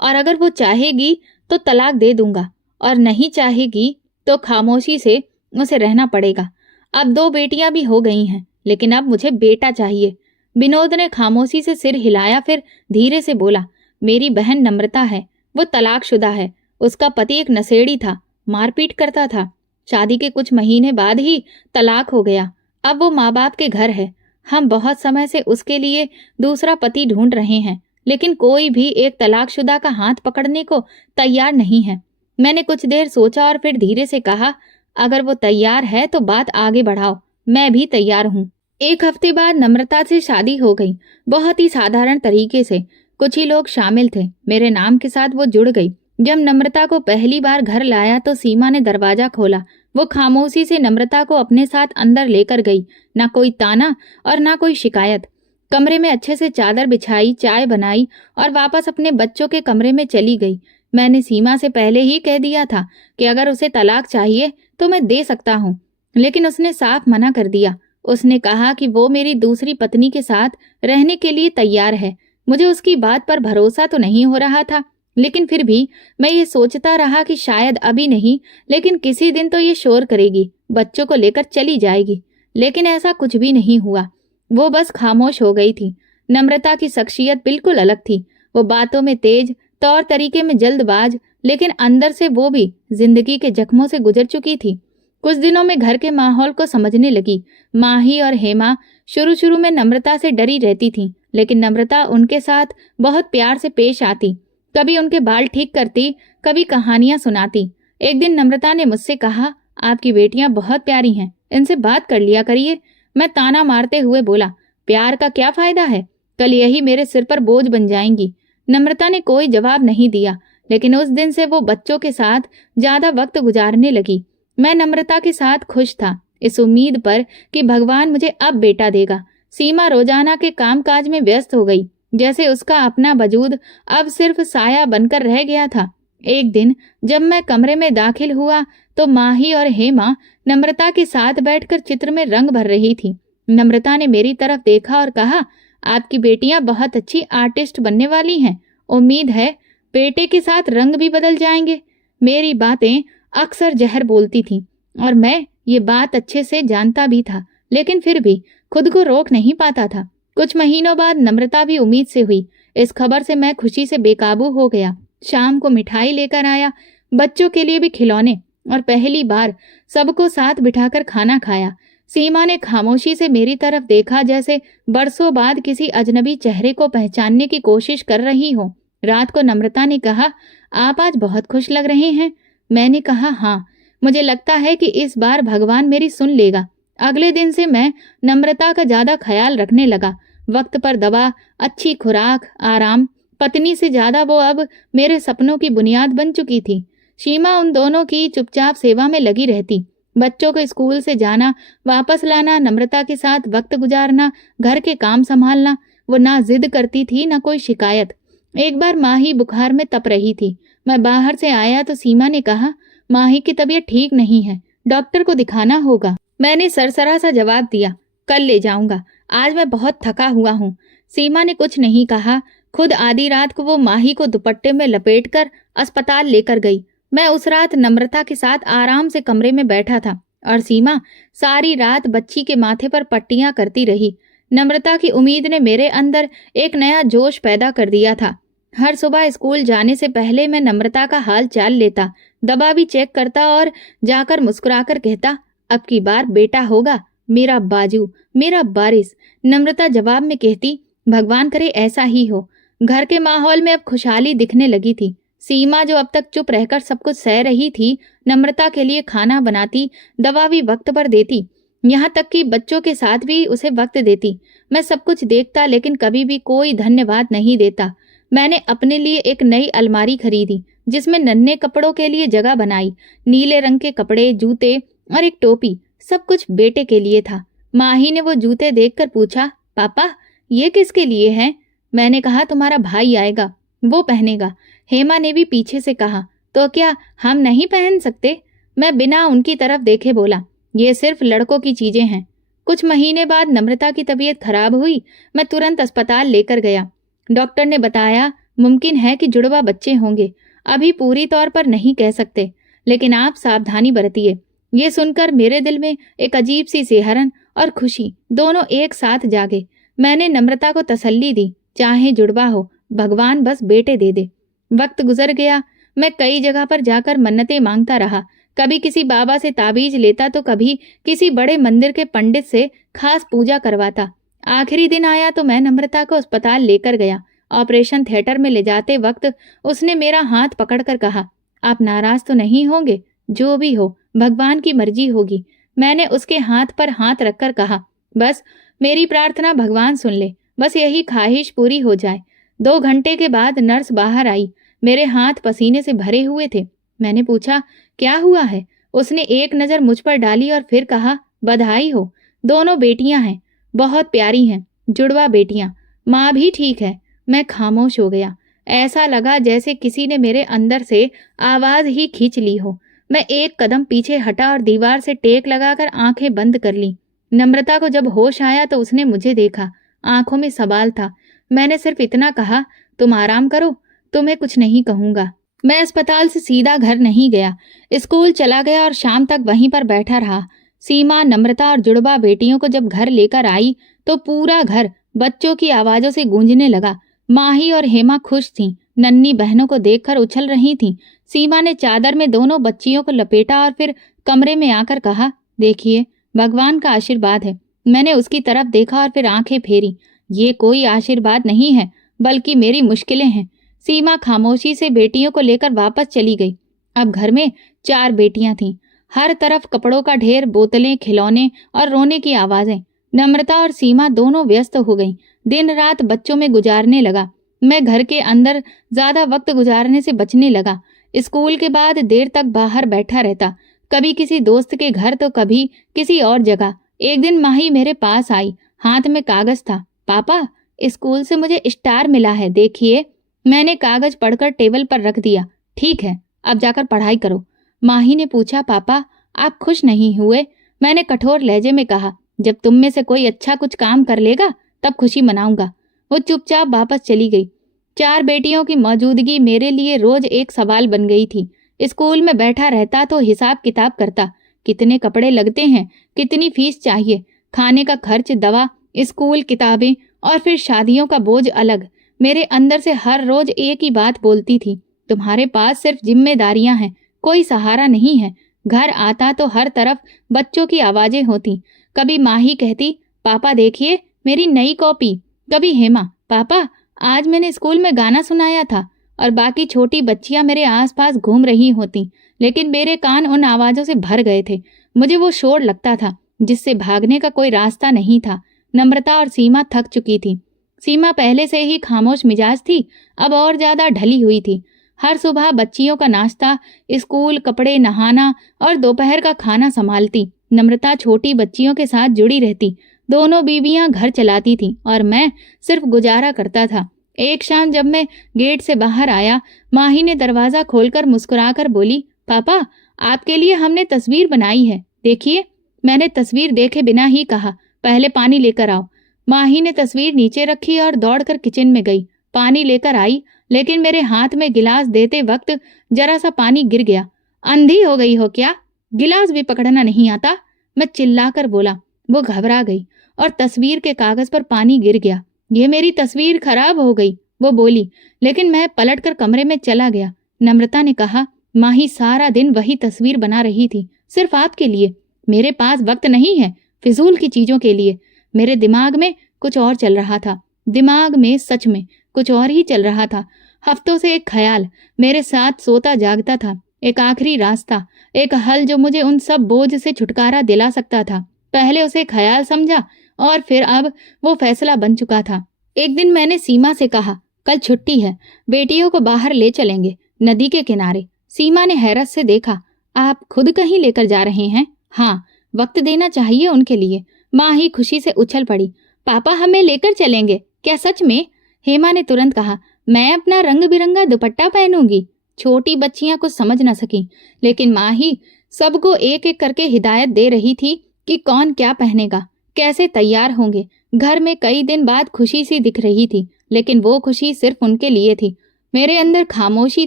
और अगर वो चाहेगी तो तलाक दे दूंगा और नहीं चाहेगी तो खामोशी से उसे रहना पड़ेगा। अब 2 बेटियां भी हो गई हैं, लेकिन अब मुझे बेटा चाहिए। विनोद ने खामोशी से सिर हिलाया, फिर धीरे से बोला, मेरी बहन नम्रता है। वो तलाकशुदा है। उसका पति एक नशेड़ी था, मारपीट करता था। शादी के कुछ महीने बाद ही तलाक हो गया। अब वो माँ बाप के घर है। हम बहुत समय से उसके लिए दूसरा पति ढूंढ रहे हैं, लेकिन कोई भी एक तलाकशुदा का हाथ पकड़ने को तैयार नहीं है। मैंने कुछ देर सोचा और फिर धीरे से कहा, अगर वो तैयार है तो बात आगे बढ़ाओ, मैं भी तैयार हूँ। 1 हफ्ते बाद नम्रता से शादी हो गई, बहुत ही साधारण तरीके से। कुछ ही लोग शामिल थे। मेरे नाम के साथ वो जुड़ गई। जब नम्रता को पहली बार घर लाया तो सीमा ने दरवाजा खोला। वो खामोशी से नम्रता को अपने साथ अंदर लेकर गई। ना कोई ताना और ना कोई शिकायत। कमरे में अच्छे से चादर बिछाई, चाय बनाई और वापस अपने बच्चों के कमरे में चली गई। मैंने सीमा से पहले ही कह दिया था कि अगर उसे तलाक चाहिए तो मैं दे सकता हूँ, लेकिन उसने साफ मना कर दिया। उसने कहा कि वो मेरी दूसरी पत्नी के साथ रहने के लिए तैयार है। मुझे उसकी बात पर भरोसा तो नहीं हो रहा था, लेकिन फिर भी मैं ये सोचता रहा कि शायद अभी नहीं, लेकिन किसी दिन तो ये शोर करेगी, बच्चों को लेकर चली जाएगी। लेकिन ऐसा कुछ भी नहीं हुआ। वो बस खामोश हो गई थी। नम्रता की शख्सियत बिल्कुल अलग थी। वो बातों में तेज, तौर तरीके में जल्दबाज, लेकिन अंदर से वो भी जिंदगी के जख्मों से गुजर चुकी थी। कुछ दिनों में घर के माहौल को समझने लगी। माही और हेमा शुरू शुरू में नम्रता से डरी रहती थीं, लेकिन नम्रता उनके साथ बहुत प्यार से पेश आती। कभी उनके बाल ठीक करती, कभी कहानियां सुनाती। एक दिन नम्रता ने मुझसे कहा, आपकी बेटियां बहुत प्यारी हैं, इनसे बात कर लिया करिए। मैं ताना मारते हुए बोला, प्यार का क्या फायदा है, कल यही मेरे सिर पर बोझ बन जाएंगी। नम्रता ने कोई जवाब नहीं दिया, लेकिन उस दिन से वो बच्चों के साथ ज्यादा वक्त गुजारने लगी। मैं नम्रता के साथ खुश था, इस उम्मीद पर कि भगवान मुझे अब बेटा देगा। सीमा रोजाना के कामकाज में व्यस्त हो गई, जैसे उसका अपना वजूद अब सिर्फ साया बनकर रह गया था। एक दिन जब मैं कमरे में दाखिल हुआ तो माही और हेमा नम्रता के साथ बैठकर चित्र में रंग भर रही थी। नम्रता ने मेरी तरफ देखा और कहा, आपकी बेटियां बहुत अच्छी आर्टिस्ट बनने वाली हैं। उम्मीद है बेटे के साथ रंग भी बदल जाएंगे। मेरी बातें अक्सर जहर बोलती थी और मैं ये बात अच्छे से जानता भी था, लेकिन फिर भी खुद को रोक नहीं पाता था। कुछ महीनों बाद नम्रता भी उम्मीद से हुई। इस खबर से मैं खुशी से बेकाबू हो गया। शाम को मिठाई लेकर आया, बच्चों के लिए भी खिलौने, और पहली बार सबको साथ बिठाकर खाना खाया। सीमा ने खामोशी से मेरी तरफ देखा, जैसे बरसों बाद किसी अजनबी चेहरे को पहचानने की कोशिश कर रही हो। रात को नम्रता ने कहा, आप आज बहुत खुश लग रहे हैं। मैंने कहा, हाँ, मुझे लगता है कि इस बार भगवान मेरी सुन लेगा। अगले दिन से मैं नम्रता का ज्यादा ख्याल रखने लगा। वक्त पर दवा, अच्छी खुराक, आराम। पत्नी से ज्यादा वो अब मेरे सपनों की बुनियाद बन चुकी थी। सीमा उन दोनों की चुपचाप सेवा में लगी रहती। बच्चों को स्कूल से जाना, वापस लाना, नम्रता के साथ वक्त गुजारना, घर के काम संभालना। वो ना जिद करती थी, ना कोई शिकायत। एक बार माही बुखार में तप रही थी। मैं बाहर से आया तो सीमा ने कहा, माही की तबीयत ठीक नहीं है, डॉक्टर को दिखाना होगा। मैंने सरसरा सा जवाब दिया, कल ले जाऊंगा, आज मैं बहुत थका हुआ हूँ। सीमा ने कुछ नहीं कहा। खुद आधी रात को वो माही को दुपट्टे में लपेटकर अस्पताल लेकर गई। मैं उस रात नम्रता के साथ आराम से कमरे में बैठा था और सीमा सारी रात बच्ची के माथे पर पट्टियां करती रही। नम्रता की उम्मीद ने मेरे अंदर एक नया जोश पैदा कर दिया था। हर सुबह स्कूल जाने से पहले मैं नम्रता का हाल चाल लेता, दवा भी चेक करता और जाकर मुस्कुराकर कहता, अब की बार बेटा होगा, मेरा बाजू, मेरा बारिश। नम्रता जवाब में कहती, भगवान करे ऐसा ही हो। घर के माहौल में अब खुशहाली दिखने लगी थी। सीमा जो अब तक चुप रहकर सब कुछ सह रही थी, नम्रता के लिए खाना बनाती, दवा भी वक्त पर देती, यहाँ तक कि बच्चों के साथ भी उसे वक्त देती। मैं सब कुछ देखता लेकिन कभी भी कोई धन्यवाद नहीं देता। मैंने अपने लिए एक नई अलमारी खरीदी जिसमें नन्हे कपड़ों के लिए जगह बनाई। नीले रंग के कपड़े, जूते और एक टोपी, सब कुछ बेटे के लिए था। माही ने वो जूते देखकर पूछा, पापा ये किसके लिए हैं? मैंने कहा, तुम्हारा भाई आएगा, वो पहनेगा। हेमा ने भी पीछे से कहा, तो क्या हम नहीं पहन सकते? मैं बिना उनकी तरफ देखे बोला, ये सिर्फ लड़कों की चीजें हैं। कुछ महीने बाद नम्रता की तबीयत खराब हुई। मैं तुरंत अस्पताल लेकर गया। डॉक्टर ने बताया, मुमकिन है कि जुड़वा बच्चे होंगे। अभी पूरी तौर पर नहीं कह सकते, लेकिन आप सावधानी बरतिए। ये सुनकर मेरे दिल में एक अजीब सी सिहरन और खुशी दोनों एक साथ जागे। मैंने नम्रता को तसल्ली दी, चाहे जुड़वा हो, भगवान बस बेटे दे दे। वक्त गुजर गया। मैं कई जगह पर जाकर मन्नतें मांगता रहा। कभी किसी बाबा से ताबीज लेता तो कभी किसी बड़े मंदिर के पंडित से खास पूजा करवाता। आखिरी दिन आया तो मैं नम्रता को अस्पताल लेकर गया। ऑपरेशन थिएटर में ले जाते वक्त उसने मेरा हाथ पकड़कर कहा, आप नाराज तो नहीं होंगे? जो भी हो, भगवान की मर्जी होगी। मैंने उसके हाथ पर हाथ रखकर कहा, बस मेरी प्रार्थना भगवान सुन ले, बस यही ख्वाहिश पूरी हो जाए। 2 घंटे के बाद नर्स बाहर आई। मेरे हाथ पसीने से भरे हुए थे। मैंने पूछा, क्या हुआ है? उसने एक नजर मुझ पर डाली और फिर कहा, बधाई हो, दोनों बेटियां हैं, बहुत प्यारी हैं, जुड़वा बेटियां, माँ भी ठीक है। मैं खामोश हो गया। ऐसा लगा जैसे किसी ने मेरे अंदर से आवाज ही खींच ली हो। मैं एक कदम पीछे हटा और दीवार से टेक लगाकर आंखें बंद कर ली। नम्रता को जब होश आया तो उसने मुझे देखा। आंखों में सवाल था। मैंने सिर्फ इतना कहा, तुम आराम करो, तुम्हें कुछ नहीं कहूंगा। मैं अस्पताल से सीधा घर नहीं गया, स्कूल चला गया और शाम तक वहीं पर बैठा रहा। सीमा, नम्रता और जुड़वा बेटियों को जब घर लेकर आई तो पूरा घर बच्चों की आवाजों से गूंजने लगा। माही और हेमा खुश थीं, नन्ही बहनों को देखकर उछल रही थीं। सीमा ने चादर में दोनों बच्चियों को लपेटा और फिर कमरे में आकर कहा, देखिए, भगवान का आशीर्वाद है। मैंने उसकी तरफ देखा और फिर आंखें फेरी। ये कोई आशीर्वाद नहीं है, बल्कि मेरी मुश्किलें हैं। सीमा खामोशी से बेटियों को लेकर वापस चली गई। अब घर में 4 बेटियां थीं। हर तरफ कपड़ों का ढेर, बोतलें, खिलौने और रोने की आवाजें। नम्रता और सीमा दोनों व्यस्त हो गईं। दिन रात बच्चों में गुजारने लगा। मैं घर के अंदर ज्यादा वक्त गुजारने से बचने लगा। स्कूल के बाद देर तक बाहर बैठा रहता, कभी किसी दोस्त के घर तो कभी किसी और जगह। एक दिन माही मेरे पास आई, हाथ में कागज था। पापा, स्कूल से मुझे स्टार मिला है, देखिए। मैंने कागज पढ़कर टेबल पर रख दिया। ठीक है, अब जाकर पढ़ाई करो। माही ने पूछा, पापा आप खुश नहीं हुए? मैंने कठोर लहजे में कहा, जब तुम में से कोई अच्छा कुछ काम कर लेगा तब खुशी मनाऊंगा। वो चुपचाप वापस चली गई। 4 बेटियों की मौजूदगी मेरे लिए रोज एक सवाल बन गई थी। स्कूल में बैठा रहता तो हिसाब किताब करता, कितने कपड़े लगते हैं, कितनी फीस चाहिए, खाने का खर्च, दवा, स्कूल, किताबें और फिर शादियों का बोझ अलग। मेरे अंदर से हर रोज एक ही बात बोलती थी, तुम्हारे पास सिर्फ जिम्मेदारियां हैं, कोई सहारा नहीं है। घर आता तो हर तरफ बच्चों की आवाजें होती। कभी माही कहती, पापा देखिए मेरी नई कॉपी। कभी हेमा, पापा आज मैंने स्कूल में गाना सुनाया था। और बाकी छोटी बच्चियां मेरे आसपास घूम रही होती, लेकिन मेरे कान उन आवाजों से भर गए थे। मुझे वो शोर लगता था जिससे भागने का कोई रास्ता नहीं था। नम्रता और सीमा थक चुकी थी। सीमा पहले से ही खामोश मिजाज थी, अब और ज्यादा ढली हुई थी। हर सुबह बच्चियों का नाश्ता, स्कूल, कपड़े, नहाना और दोपहर का खाना संभालती। नम्रता छोटी बच्चियों के साथ जुड़ी रहती। दोनों बीबियां घर चलाती थीं और मैं सिर्फ गुजारा करता था। एक शाम जब मैं गेट से बाहर आया, माही ने दरवाजा खोलकर मुस्कुराकर बोली, पापा आपके लिए हमने तस्वीर बनाई है, देखिए। मैंने तस्वीर देखे बिना ही कहा, पहले पानी लेकर आओ। माही ने तस्वीर नीचे रखी और दौड़कर किचन में गई। पानी लेकर आई, लेकिन मेरे हाथ में गिलास देते वक्त जरा सा पानी गिर गया। अंधी हो गई हो क्या? गिलास भी पकड़ना नहीं आता? मैं चिल्लाकर बोला। वो घबरा गई और तस्वीर के कागज पर पानी गिर गया। ये मेरी तस्वीर खराब हो गई, वो बोली, लेकिन मैं पलटकर कमरे में चला गया। नम्रता ने कहा, माही सारा दिन वही तस्वीर बना रही थी, सिर्फ आपके लिए। मेरे पास वक्त नहीं है फिजूल की चीजों के लिए। मेरे दिमाग में कुछ और चल रहा था। दिमाग में सच में कुछ और ही चल रहा था। हफ्तों से एक ख्याल मेरे साथ सोता जागता था, एक आखिरी रास्ता, एक हल जो मुझे उन सब बोझ से छुटकारा दिला सकता था। पहले उसे ख्याल समझा और फिर अब वो फैसला बन चुका था। एक दिन मैंने सीमा से कहा, कल छुट्टी है, बेटियों को बाहर ले चलेंगे, नदी के किनारे। सीमा ने हैरत से देखा, आप खुद कहीं लेकर जा रहे हैं? हाँ, वक्त देना चाहिए उनके लिए। माँ ही खुशी से उछल पड़ी, पापा हमें लेकर चलेंगे क्या सच में? हेमा ने तुरंत कहा, मैं अपना रंग बिरंगा दुपट्टा पहनूंगी। छोटी बच्चियां कुछ समझ न सकी, लेकिन माँ ही सबको एक एक करके हिदायत दे रही थी कि कौन क्या पहनेगा, कैसे तैयार होंगे। घर में कई दिन बाद खुशी सी दिख रही थी, लेकिन वो खुशी सिर्फ उनके लिए थी। मेरे अंदर खामोशी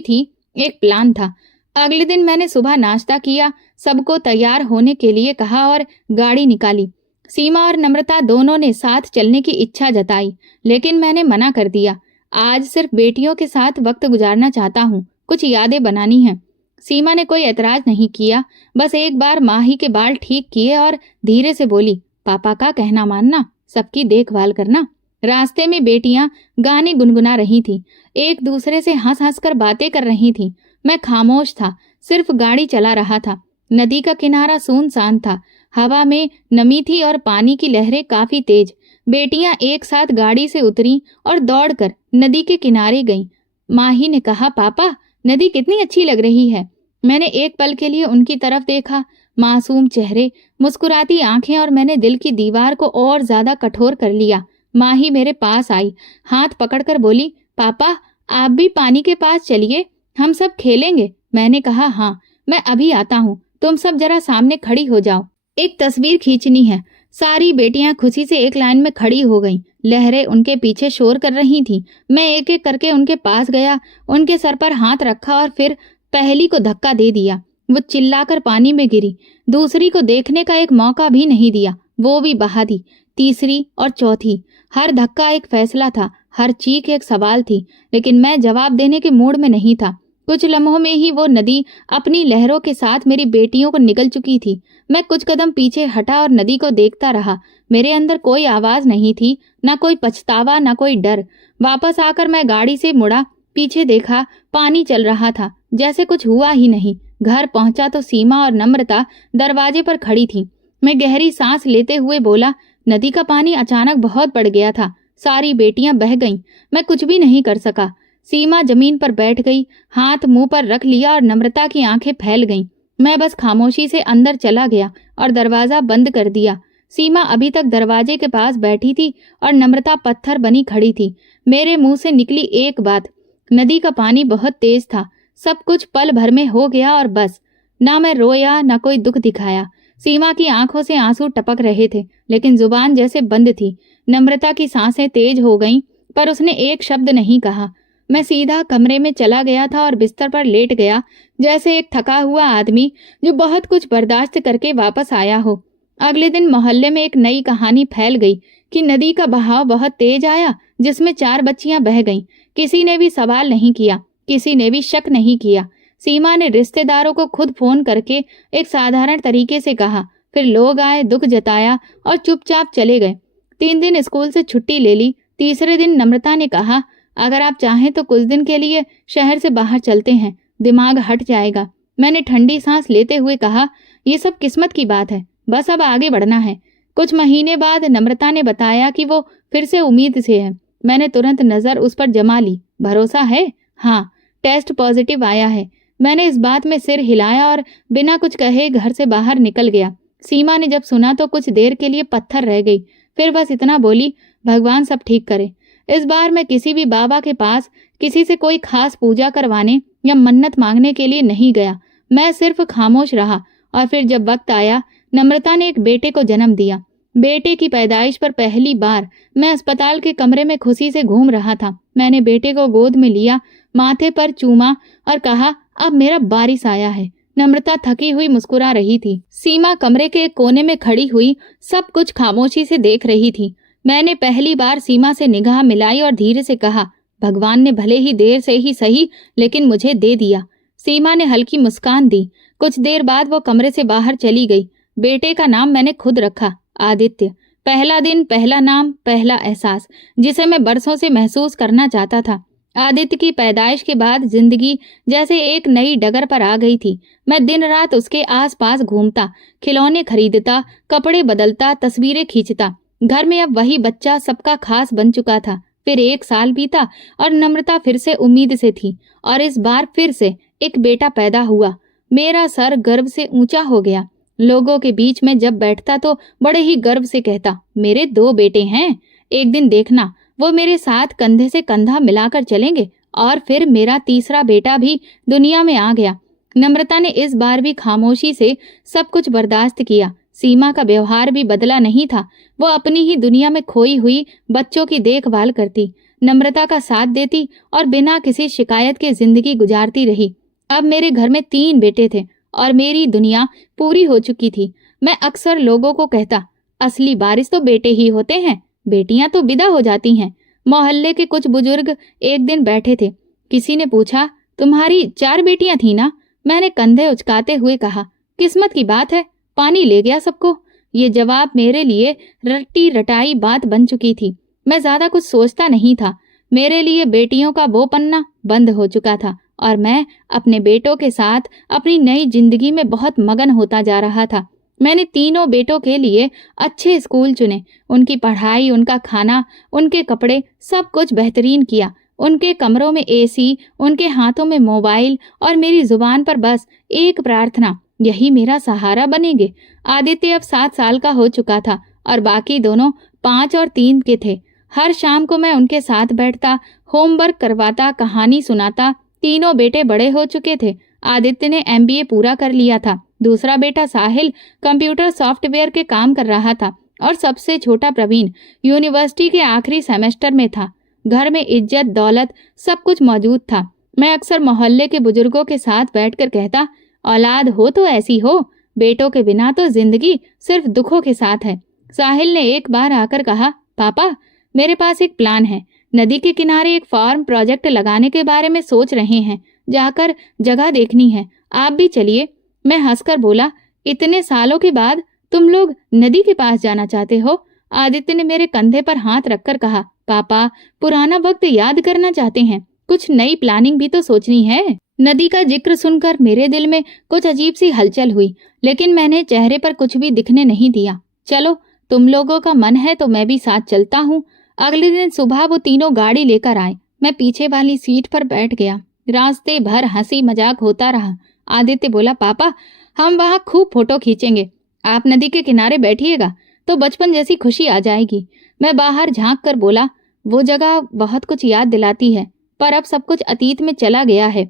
थी, एक प्लान था। अगले दिन मैंने सुबह नाश्ता किया, सबको तैयार होने के लिए कहा और गाड़ी निकाली। सीमा और नम्रता दोनों ने साथ चलने की इच्छा जताई, लेकिन मैंने मना कर दिया। आज सिर्फ बेटियों के साथ वक्त गुजारना चाहता हूँ, कुछ यादें बनानी हैं। सीमा ने कोई एतराज नहीं किया, बस एक बार माही के बाल ठीक किए और धीरे से बोली, पापा का कहना मानना, सबकी देखभाल करना। रास्ते में बेटियां गाने गुनगुना रही थीं, एक दूसरे से हंस हंस कर बातें कर रही थीं। मैं खामोश था, सिर्फ गाड़ी चला रहा था। नदी का किनारा सुनसान था, हवा में नमी थी और पानी की लहरें काफी तेज। बेटियां एक साथ गाड़ी से उतरी और दौड़कर नदी के किनारे गईं। माही ने कहा, पापा नदी कितनी अच्छी लग रही है। मैंने एक पल के लिए उनकी तरफ देखा, मासूम चेहरे, मुस्कुराती आंखें, और मैंने दिल की दीवार को और ज्यादा कठोर कर लिया। माही मेरे पास आई, हाथ पकड़कर बोली, पापा आप भी पानी के पास चलिए, हम सब खेलेंगे। मैंने कहा, हाँ मैं अभी आता हूँ, तुम सब जरा सामने खड़ी हो जाओ, एक तस्वीर खींचनी है। सारी बेटियां खुशी से एक लाइन में खड़ी हो गईं। लहरें उनके पीछे शोर कर रही थीं। मैं एक एक करके उनके पास गया, उनके सर पर हाथ रखा और फिर पहली को धक्का दे दिया। वो चिल्लाकर पानी में गिरी। दूसरी को देखने का एक मौका भी नहीं दिया, वो भी बहा दी। तीसरी और चौथी। हर धक्का एक फैसला था, हर चीख एक सवाल थी, लेकिन मैं जवाब देने के मूड में नहीं था। कुछ लम्हों में ही वो नदी अपनी लहरों के साथ मेरी बेटियों को निगल चुकी थी। मैं कुछ कदम पीछे हटा और नदी को देखता रहा। मेरे अंदर कोई आवाज नहीं थी, ना कोई पछतावा, ना कोई डर। वापस आकर मैं गाड़ी से मुड़ा, पीछे देखा, पानी चल रहा था, जैसे कुछ हुआ ही नहीं। घर पहुंचा तो सीमा और नम्रता दरवाजे पर खड़ी थी। मैं गहरी सांस लेते हुए बोला, नदी का पानी अचानक बहुत बढ़ गया था, सारी बेटियां बह गईं। मैं कुछ भी नहीं कर सका। सीमा जमीन पर बैठ गई, हाथ मुंह पर रख लिया और नम्रता की आंखें फैल गईं। मैं बस खामोशी से अंदर चला गया और दरवाजा बंद कर दिया। सीमा अभी तक दरवाजे के पास बैठी थी और नम्रता पत्थर बनी खड़ी थी। मेरे मुंह से निकली एक बात, नदी का पानी बहुत तेज था। सब कुछ पल भर में हो गया और बस। ना मैं रोया, ना कोई दुख दिखाया। सीमा की आंखों से आंसू टपक रहे थे, लेकिन जुबान जैसे बंद थी। नम्रता की सांसें तेज हो गईं, पर उसने एक शब्द नहीं कहा। मैं सीधा कमरे में चला गया था और बिस्तर पर लेट गया, जैसे एक थका हुआ आदमी जो बहुत कुछ बर्दाश्त करके वापस आया हो। अगले दिन मोहल्ले में एक नई कहानी फैल गई कि नदी का बहाव बहुत तेज आया, जिसमें 4 बच्चियां बह गईं। किसी ने भी सवाल नहीं किया, किसी ने भी शक नहीं किया। सीमा ने रिश्तेदारों को खुद फोन करके एक साधारण तरीके से कहा, फिर लोग आए, दुख जताया और चुपचाप चले गए। 3 दिन स्कूल से छुट्टी ले ली। तीसरे दिन नम्रता ने कहा, अगर आप चाहें तो कुछ दिन के लिए शहर से बाहर चलते हैं, दिमाग हट जाएगा। मैंने ठंडी सांस लेते हुए कहा, ये सब किस्मत की बात है, बस अब आगे बढ़ना है। कुछ महीने बाद नम्रता ने बताया कि वो फिर से उम्मीद से है। मैंने तुरंत नजर उस पर जमा ली। भरोसा है? हाँ, टेस्ट पॉजिटिव आया है। मैंने इस बात में सिर हिलाया और बिना कुछ कहे घर से बाहर निकल गया। सीमा ने जब सुना तो कुछ देर के लिए पत्थर रह गई, फिर बस इतना बोली, भगवान सब ठीक करे। इस बार मैं किसी भी बाबा के पास किसी से कोई खास पूजा करवाने या मन्नत मांगने के लिए नहीं गया। मैं सिर्फ खामोश रहा। और फिर जब वक्त आया, नम्रता ने एक बेटे को जन्म दिया। बेटे की पैदाइश पर पहली बार मैं अस्पताल के कमरे में खुशी से घूम रहा था। मैंने बेटे को गोद में लिया, माथे पर चूमा और कहा, अब मेरा बारिश आया है। नम्रता थकी हुई मुस्कुरा रही थी। सीमा कमरे के एक कोने में खड़ी हुई सब कुछ खामोशी से देख रही थी। मैंने पहली बार सीमा से निगाह मिलाई और धीरे से कहा, भगवान ने भले ही देर से ही सही लेकिन मुझे दे दिया। सीमा ने हल्की मुस्कान दी। कुछ देर बाद वो कमरे से बाहर चली गई। बेटे का नाम मैंने खुद रखा, आदित्य। पहला दिन, पहला नाम, पहला एहसास, जिसे मैं बरसों से महसूस करना चाहता था। आदित्य की पैदाइश के बाद जिंदगी जैसे एक नई डगर पर आ गई थी। मैं दिन रात उसके आसपास घूमता, खिलौने खरीदता, कपड़े बदलता, तस्वीरें खींचता। घर में अब वही बच्चा सबका खास बन चुका था। फिर 1 साल बीता और नम्रता फिर से उम्मीद से थी, और इस बार फिर से एक बेटा पैदा हुआ। मेरा सर गर्व से ऊंचा हो गया। लोगों के बीच में जब बैठता तो बड़े ही गर्व से कहता, मेरे 2 बेटे हैं। एक दिन देखना, वो मेरे साथ कंधे से कंधा मिलाकर चलेंगे। और फिर मेरा तीसरा बेटा भी दुनिया में आ गया। नम्रता ने इस बार भी खामोशी से सब कुछ बर्दाश्त किया। सीमा का व्यवहार भी बदला नहीं था। वो अपनी ही दुनिया में खोई हुई बच्चों की देखभाल करती, नम्रता का साथ देती और बिना किसी शिकायत के जिंदगी गुजारती रही। अब मेरे घर में 3 बेटे थे और मेरी दुनिया पूरी हो चुकी थी। मैं अक्सर लोगों को कहता, असली बारिश तो बेटे ही होते हैं, बेटियां तो विदा हो जाती हैं। मोहल्ले के कुछ बुजुर्ग एक दिन बैठे थे। किसी ने पूछा, तुम्हारी 4 बेटियां थी ना? मैंने कंधे उचकाते हुए कहा, किस्मत की बात है, पानी ले गया सबको। ये जवाब मेरे लिए रट्टी रटाई बात बन चुकी थी। मैं ज्यादा कुछ सोचता नहीं था। मेरे लिए बेटियों का वो पन्ना बंद हो चुका था और मैं अपने बेटों के साथ अपनी नई जिंदगी में बहुत मगन होता जा रहा था। मैंने तीनों बेटों के लिए अच्छे स्कूल चुने। उनकी पढ़ाई, उनका खाना, उनके कपड़े, सब कुछ बेहतरीन किया। उनके कमरों में एसी, उनके हाथों में मोबाइल और मेरी जुबान पर बस एक प्रार्थना, यही मेरा सहारा बनेंगे। आदित्य अब 7 साल का हो चुका था और बाकी दोनों 5 और 3 के थे। हर शाम को मैं उनके साथ बैठता, होमवर्क करवाता, कहानी सुनाता। तीनों बेटे बड़े हो चुके थे। आदित्य ने MBA पूरा कर लिया था। दूसरा बेटा साहिल कंप्यूटर सॉफ्टवेयर के काम कर रहा था और सबसे छोटा प्रवीण यूनिवर्सिटी के आखिरी सेमेस्टर में था। घर में इज्जत, दौलत, सब कुछ मौजूद था। मैं अक्सर मोहल्ले के बुजुर्गों के साथ बैठकर कहता, औलाद हो तो ऐसी हो, बेटों के बिना तो जिंदगी सिर्फ दुखों के साथ है। साहिल ने एक बार आकर कहा, पापा मेरे पास एक प्लान है। नदी के किनारे एक फार्म प्रोजेक्ट लगाने के बारे में सोच रहे हैं। जाकर जगह देखनी है, आप भी चलिए। मैं हंसकर बोला, इतने सालों के बाद तुम लोग नदी के पास जाना चाहते हो? आदित्य ने मेरे कंधे पर हाथ रखकर कहा, पापा पुराना वक्त याद करना चाहते हैं, कुछ नई प्लानिंग भी तो सोचनी है। नदी का जिक्र सुनकर मेरे दिल में कुछ अजीब सी हलचल हुई, लेकिन मैंने चेहरे पर कुछ भी दिखने नहीं दिया। चलो, तुम लोगों का मन है तो मैं भी साथ चलता हूँ। अगले दिन सुबह वो तीनों गाड़ी लेकर आए। मैं पीछे वाली सीट पर बैठ गया। रास्ते भर हंसी मजाक होता रहा। आदित्य बोला, पापा हम वहाँ खूब फोटो खींचेंगे, आप नदी के किनारे बैठिएगा तो बचपन जैसी खुशी आ जाएगी। मैं बाहर झांक कर बोला, वो जगह बहुत कुछ याद दिलाती है, पर अब सब कुछ अतीत में चला गया है।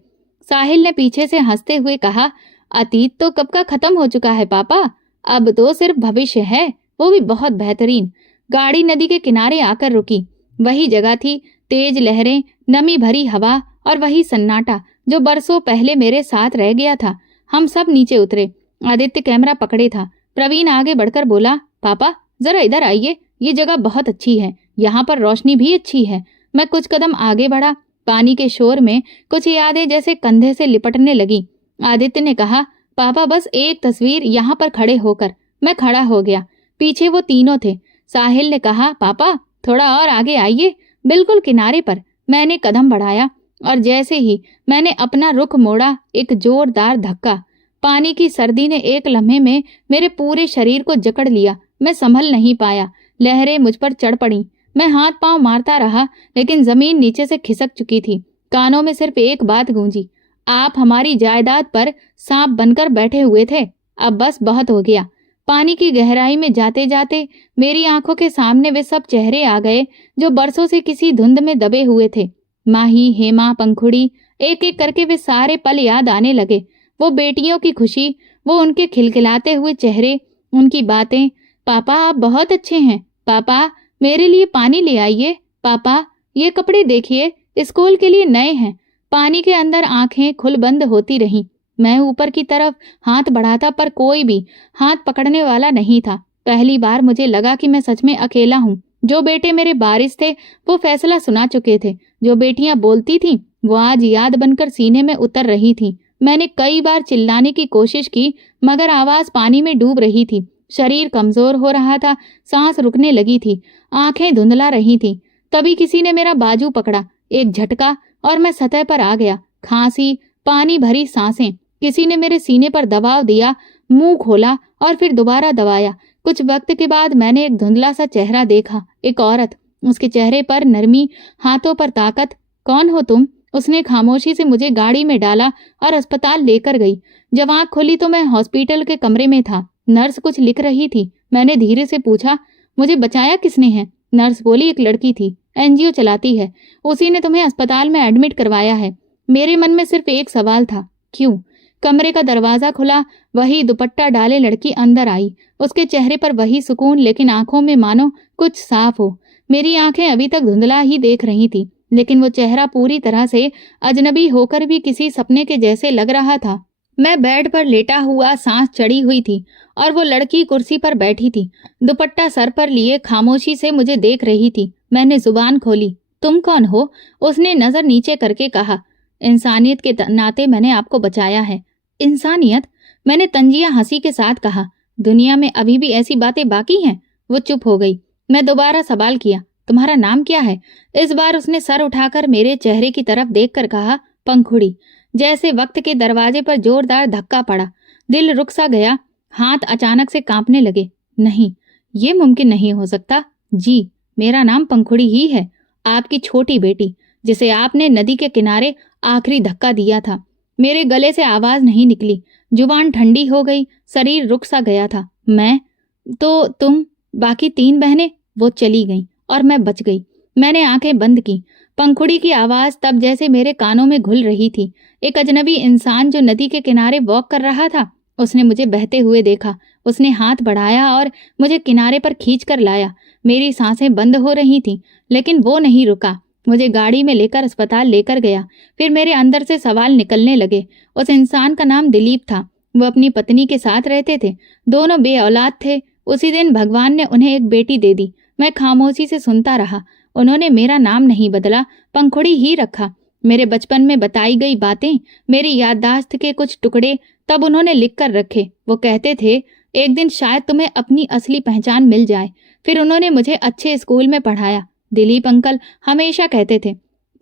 साहिल ने पीछे से हंसते हुए कहा, अतीत तो कब का खत्म हो चुका है पापा, अब तो सिर्फ भविष्य है, वो भी बहुत बेहतरीन। गाड़ी नदी के किनारे आकर रुकी। वही जगह थी, तेज लहरें, नमी भरी हवा और वही सन्नाटा जो बरसों पहले मेरे साथ रह गया था। हम सब नीचे उतरे। आदित्य कैमरा पकड़े था। प्रवीण आगे बढ़कर बोला, पापा जरा इधर आइए, ये जगह बहुत अच्छी है, यहाँ पर रोशनी भी अच्छी है। मैं कुछ कदम आगे बढ़ा। पानी के शोर में कुछ यादें जैसे कंधे से लिपटने लगी। आदित्य ने कहा, पापा बस एक तस्वीर यहाँ पर खड़े होकर। मैं खड़ा हो गया। पीछे वो तीनों थे। साहिल ने कहा, पापा थोड़ा और आगे आइए, बिल्कुल किनारे पर। मैंने कदम बढ़ाया और जैसे ही मैंने अपना रुख मोड़ा, एक जोरदार धक्का। पानी की सर्दी ने एक लम्हे में मेरे पूरे शरीर को जकड़ लिया। मैं संभल नहीं पाया। लहरें मुझ पर चढ़ पड़ी। मैं हाथ पांव मारता रहा, लेकिन जमीन नीचे से खिसक चुकी थी। कानों में सिर्फ एक बात गूंजी, आप हमारी जायदाद पर सांप बनकर बैठे हुए थे, अब बस बहुत हो गया। पानी की गहराई में जाते जाते मेरी आंखों के सामने वे सब चेहरे आ गए जो बरसों से किसी धुंध में दबे हुए थे। माही, हेमा, पंखुड़ी, एक एक करके वे सारे पल याद आने लगे। वो बेटियों की खुशी, वो उनके खिलखिलाते हुए चेहरे, उनकी बातें। पापा आप बहुत अच्छे हैं, पापा मेरे लिए पानी ले आइए, पापा ये कपड़े देखिए, स्कूल के लिए नए हैं। पानी के अंदर आंखें खुल बंद होती रहीं। मैं ऊपर की तरफ हाथ बढ़ाता, पर कोई भी हाथ पकड़ने वाला नहीं था। पहली बार मुझे लगा कि मैं सच में अकेला हूँ। जो बेटे मेरे बारिश थे वो फैसला सुना चुके थे, जो बेटियां बोलती थीं वो आज याद बनकर सीने में उतर रही थीं। मैंने कई बार चिल्लाने की कोशिश की मगर आवाज पानी में डूब रही थी। शरीर कमजोर हो रहा था, सांस रुकने लगी थी, आंखें धुंधला रही थीं। तभी किसी ने मेरा बाजू पकड़ा, एक झटका और मैं सतह पर आ गया। खांसी, पानी भरी सांसें। किसी ने मेरे सीने पर दबाव दिया, मुंह खोला और फिर दोबारा दबाया। कुछ वक्त के बाद मैंने एक धुंधला सा चेहरा देखा, एक औरत। उसके चेहरे पर नरमी, हाथों पर ताकत। कौन हो तुम? उसने खामोशी से मुझे गाड़ी में डाला और अस्पताल लेकर गई। जब आंख खोली तो मैं हॉस्पिटल के कमरे में था। नर्स कुछ लिख रही थी। मैंने धीरे से पूछा, मुझे बचाया किसने है? नर्स बोली, एक लड़की थी, एनजीओ चलाती है, उसी ने तुम्हें अस्पताल में एडमिट करवाया है। मेरे मन में सिर्फ एक सवाल था, क्यों? कमरे का दरवाजा खुला, वही दुपट्टा डाले लड़की अंदर आई। उसके चेहरे पर वही सुकून, लेकिन आंखों में मानो कुछ साफ हो। मेरी आंखें अभी तक धुंधला ही देख रही थी, लेकिन वो चेहरा पूरी तरह से अजनबी होकर भी किसी सपने के जैसे लग रहा था। मैं बेड पर लेटा हुआ, सांस चढ़ी हुई थी और वो लड़की कुर्सी पर बैठी थी, दुपट्टा सर पर लिए खामोशी से मुझे देख रही थी। मैंने जुबान खोली, तुम कौन हो? उसने नजर नीचे करके कहा, इंसानियत के नाते मैंने आपको बचाया है। इंसानियत? मैंने तंजिया हंसी के साथ कहा, दुनिया में अभी भी ऐसी बातें बाकी हैं? वो चुप हो गई। मैं दोबारा सवाल किया, तुम्हारा नाम क्या है? इस बार उसने सर उठाकर मेरे चेहरे की तरफ देखकर कहा, पंखुड़ी। जैसे वक्त के दरवाजे पर जोरदार धक्का पड़ा, दिल रुक सा गया, हाथ अचानक से कांपने लगे। नहीं, ये मुमकिन नहीं हो सकता। जी, मेरा नाम पंखुड़ी ही है, आपकी छोटी बेटी, जिसे आपने नदी के किनारे आखिरी धक्का दिया था। मेरे गले से आवाज नहीं निकली, जुबान ठंडी हो गई, शरीर रुक सा गया था। मैं तो तुम, बाकी 3 बहनें? वो चली गईं और मैं बच गई। मैंने आंखें बंद की। पंखुड़ी की आवाज तब जैसे मेरे कानों में घुल रही थी। एक अजनबी इंसान जो नदी के किनारे वॉक कर रहा था। उसने मुझे बहते हुए देखा, उसने हाथ बढ़ाया और मुझे किनारे पर खींच कर लाया। मेरी सांसें बंद हो रही थीं, लेकिन वो नहीं रुका। मुझे गाड़ी में लेकर अस्पताल लेकर गया। फिर मेरे अंदर से सवाल निकलने लगे। उस इंसान का नाम दिलीप था। वो अपनी पत्नी के साथ रहते थे, दोनों बेऔलाद थे। उसी दिन भगवान ने उन्हें एक बेटी दे दी। मैं खामोशी से सुनता रहा। उन्होंने मेरा नाम नहीं बदला, पंखुड़ी ही रखा। मेरे बचपन में बताई गई बातें, मेरी याददाश्त के कुछ टुकड़े तब उन्होंने लिख कर रखे। वो कहते थे, एक दिन शायद तुम्हें अपनी असली पहचान मिल जाए। फिर उन्होंने मुझे अच्छे स्कूल में पढ़ाया। दिलीप अंकल हमेशा कहते थे,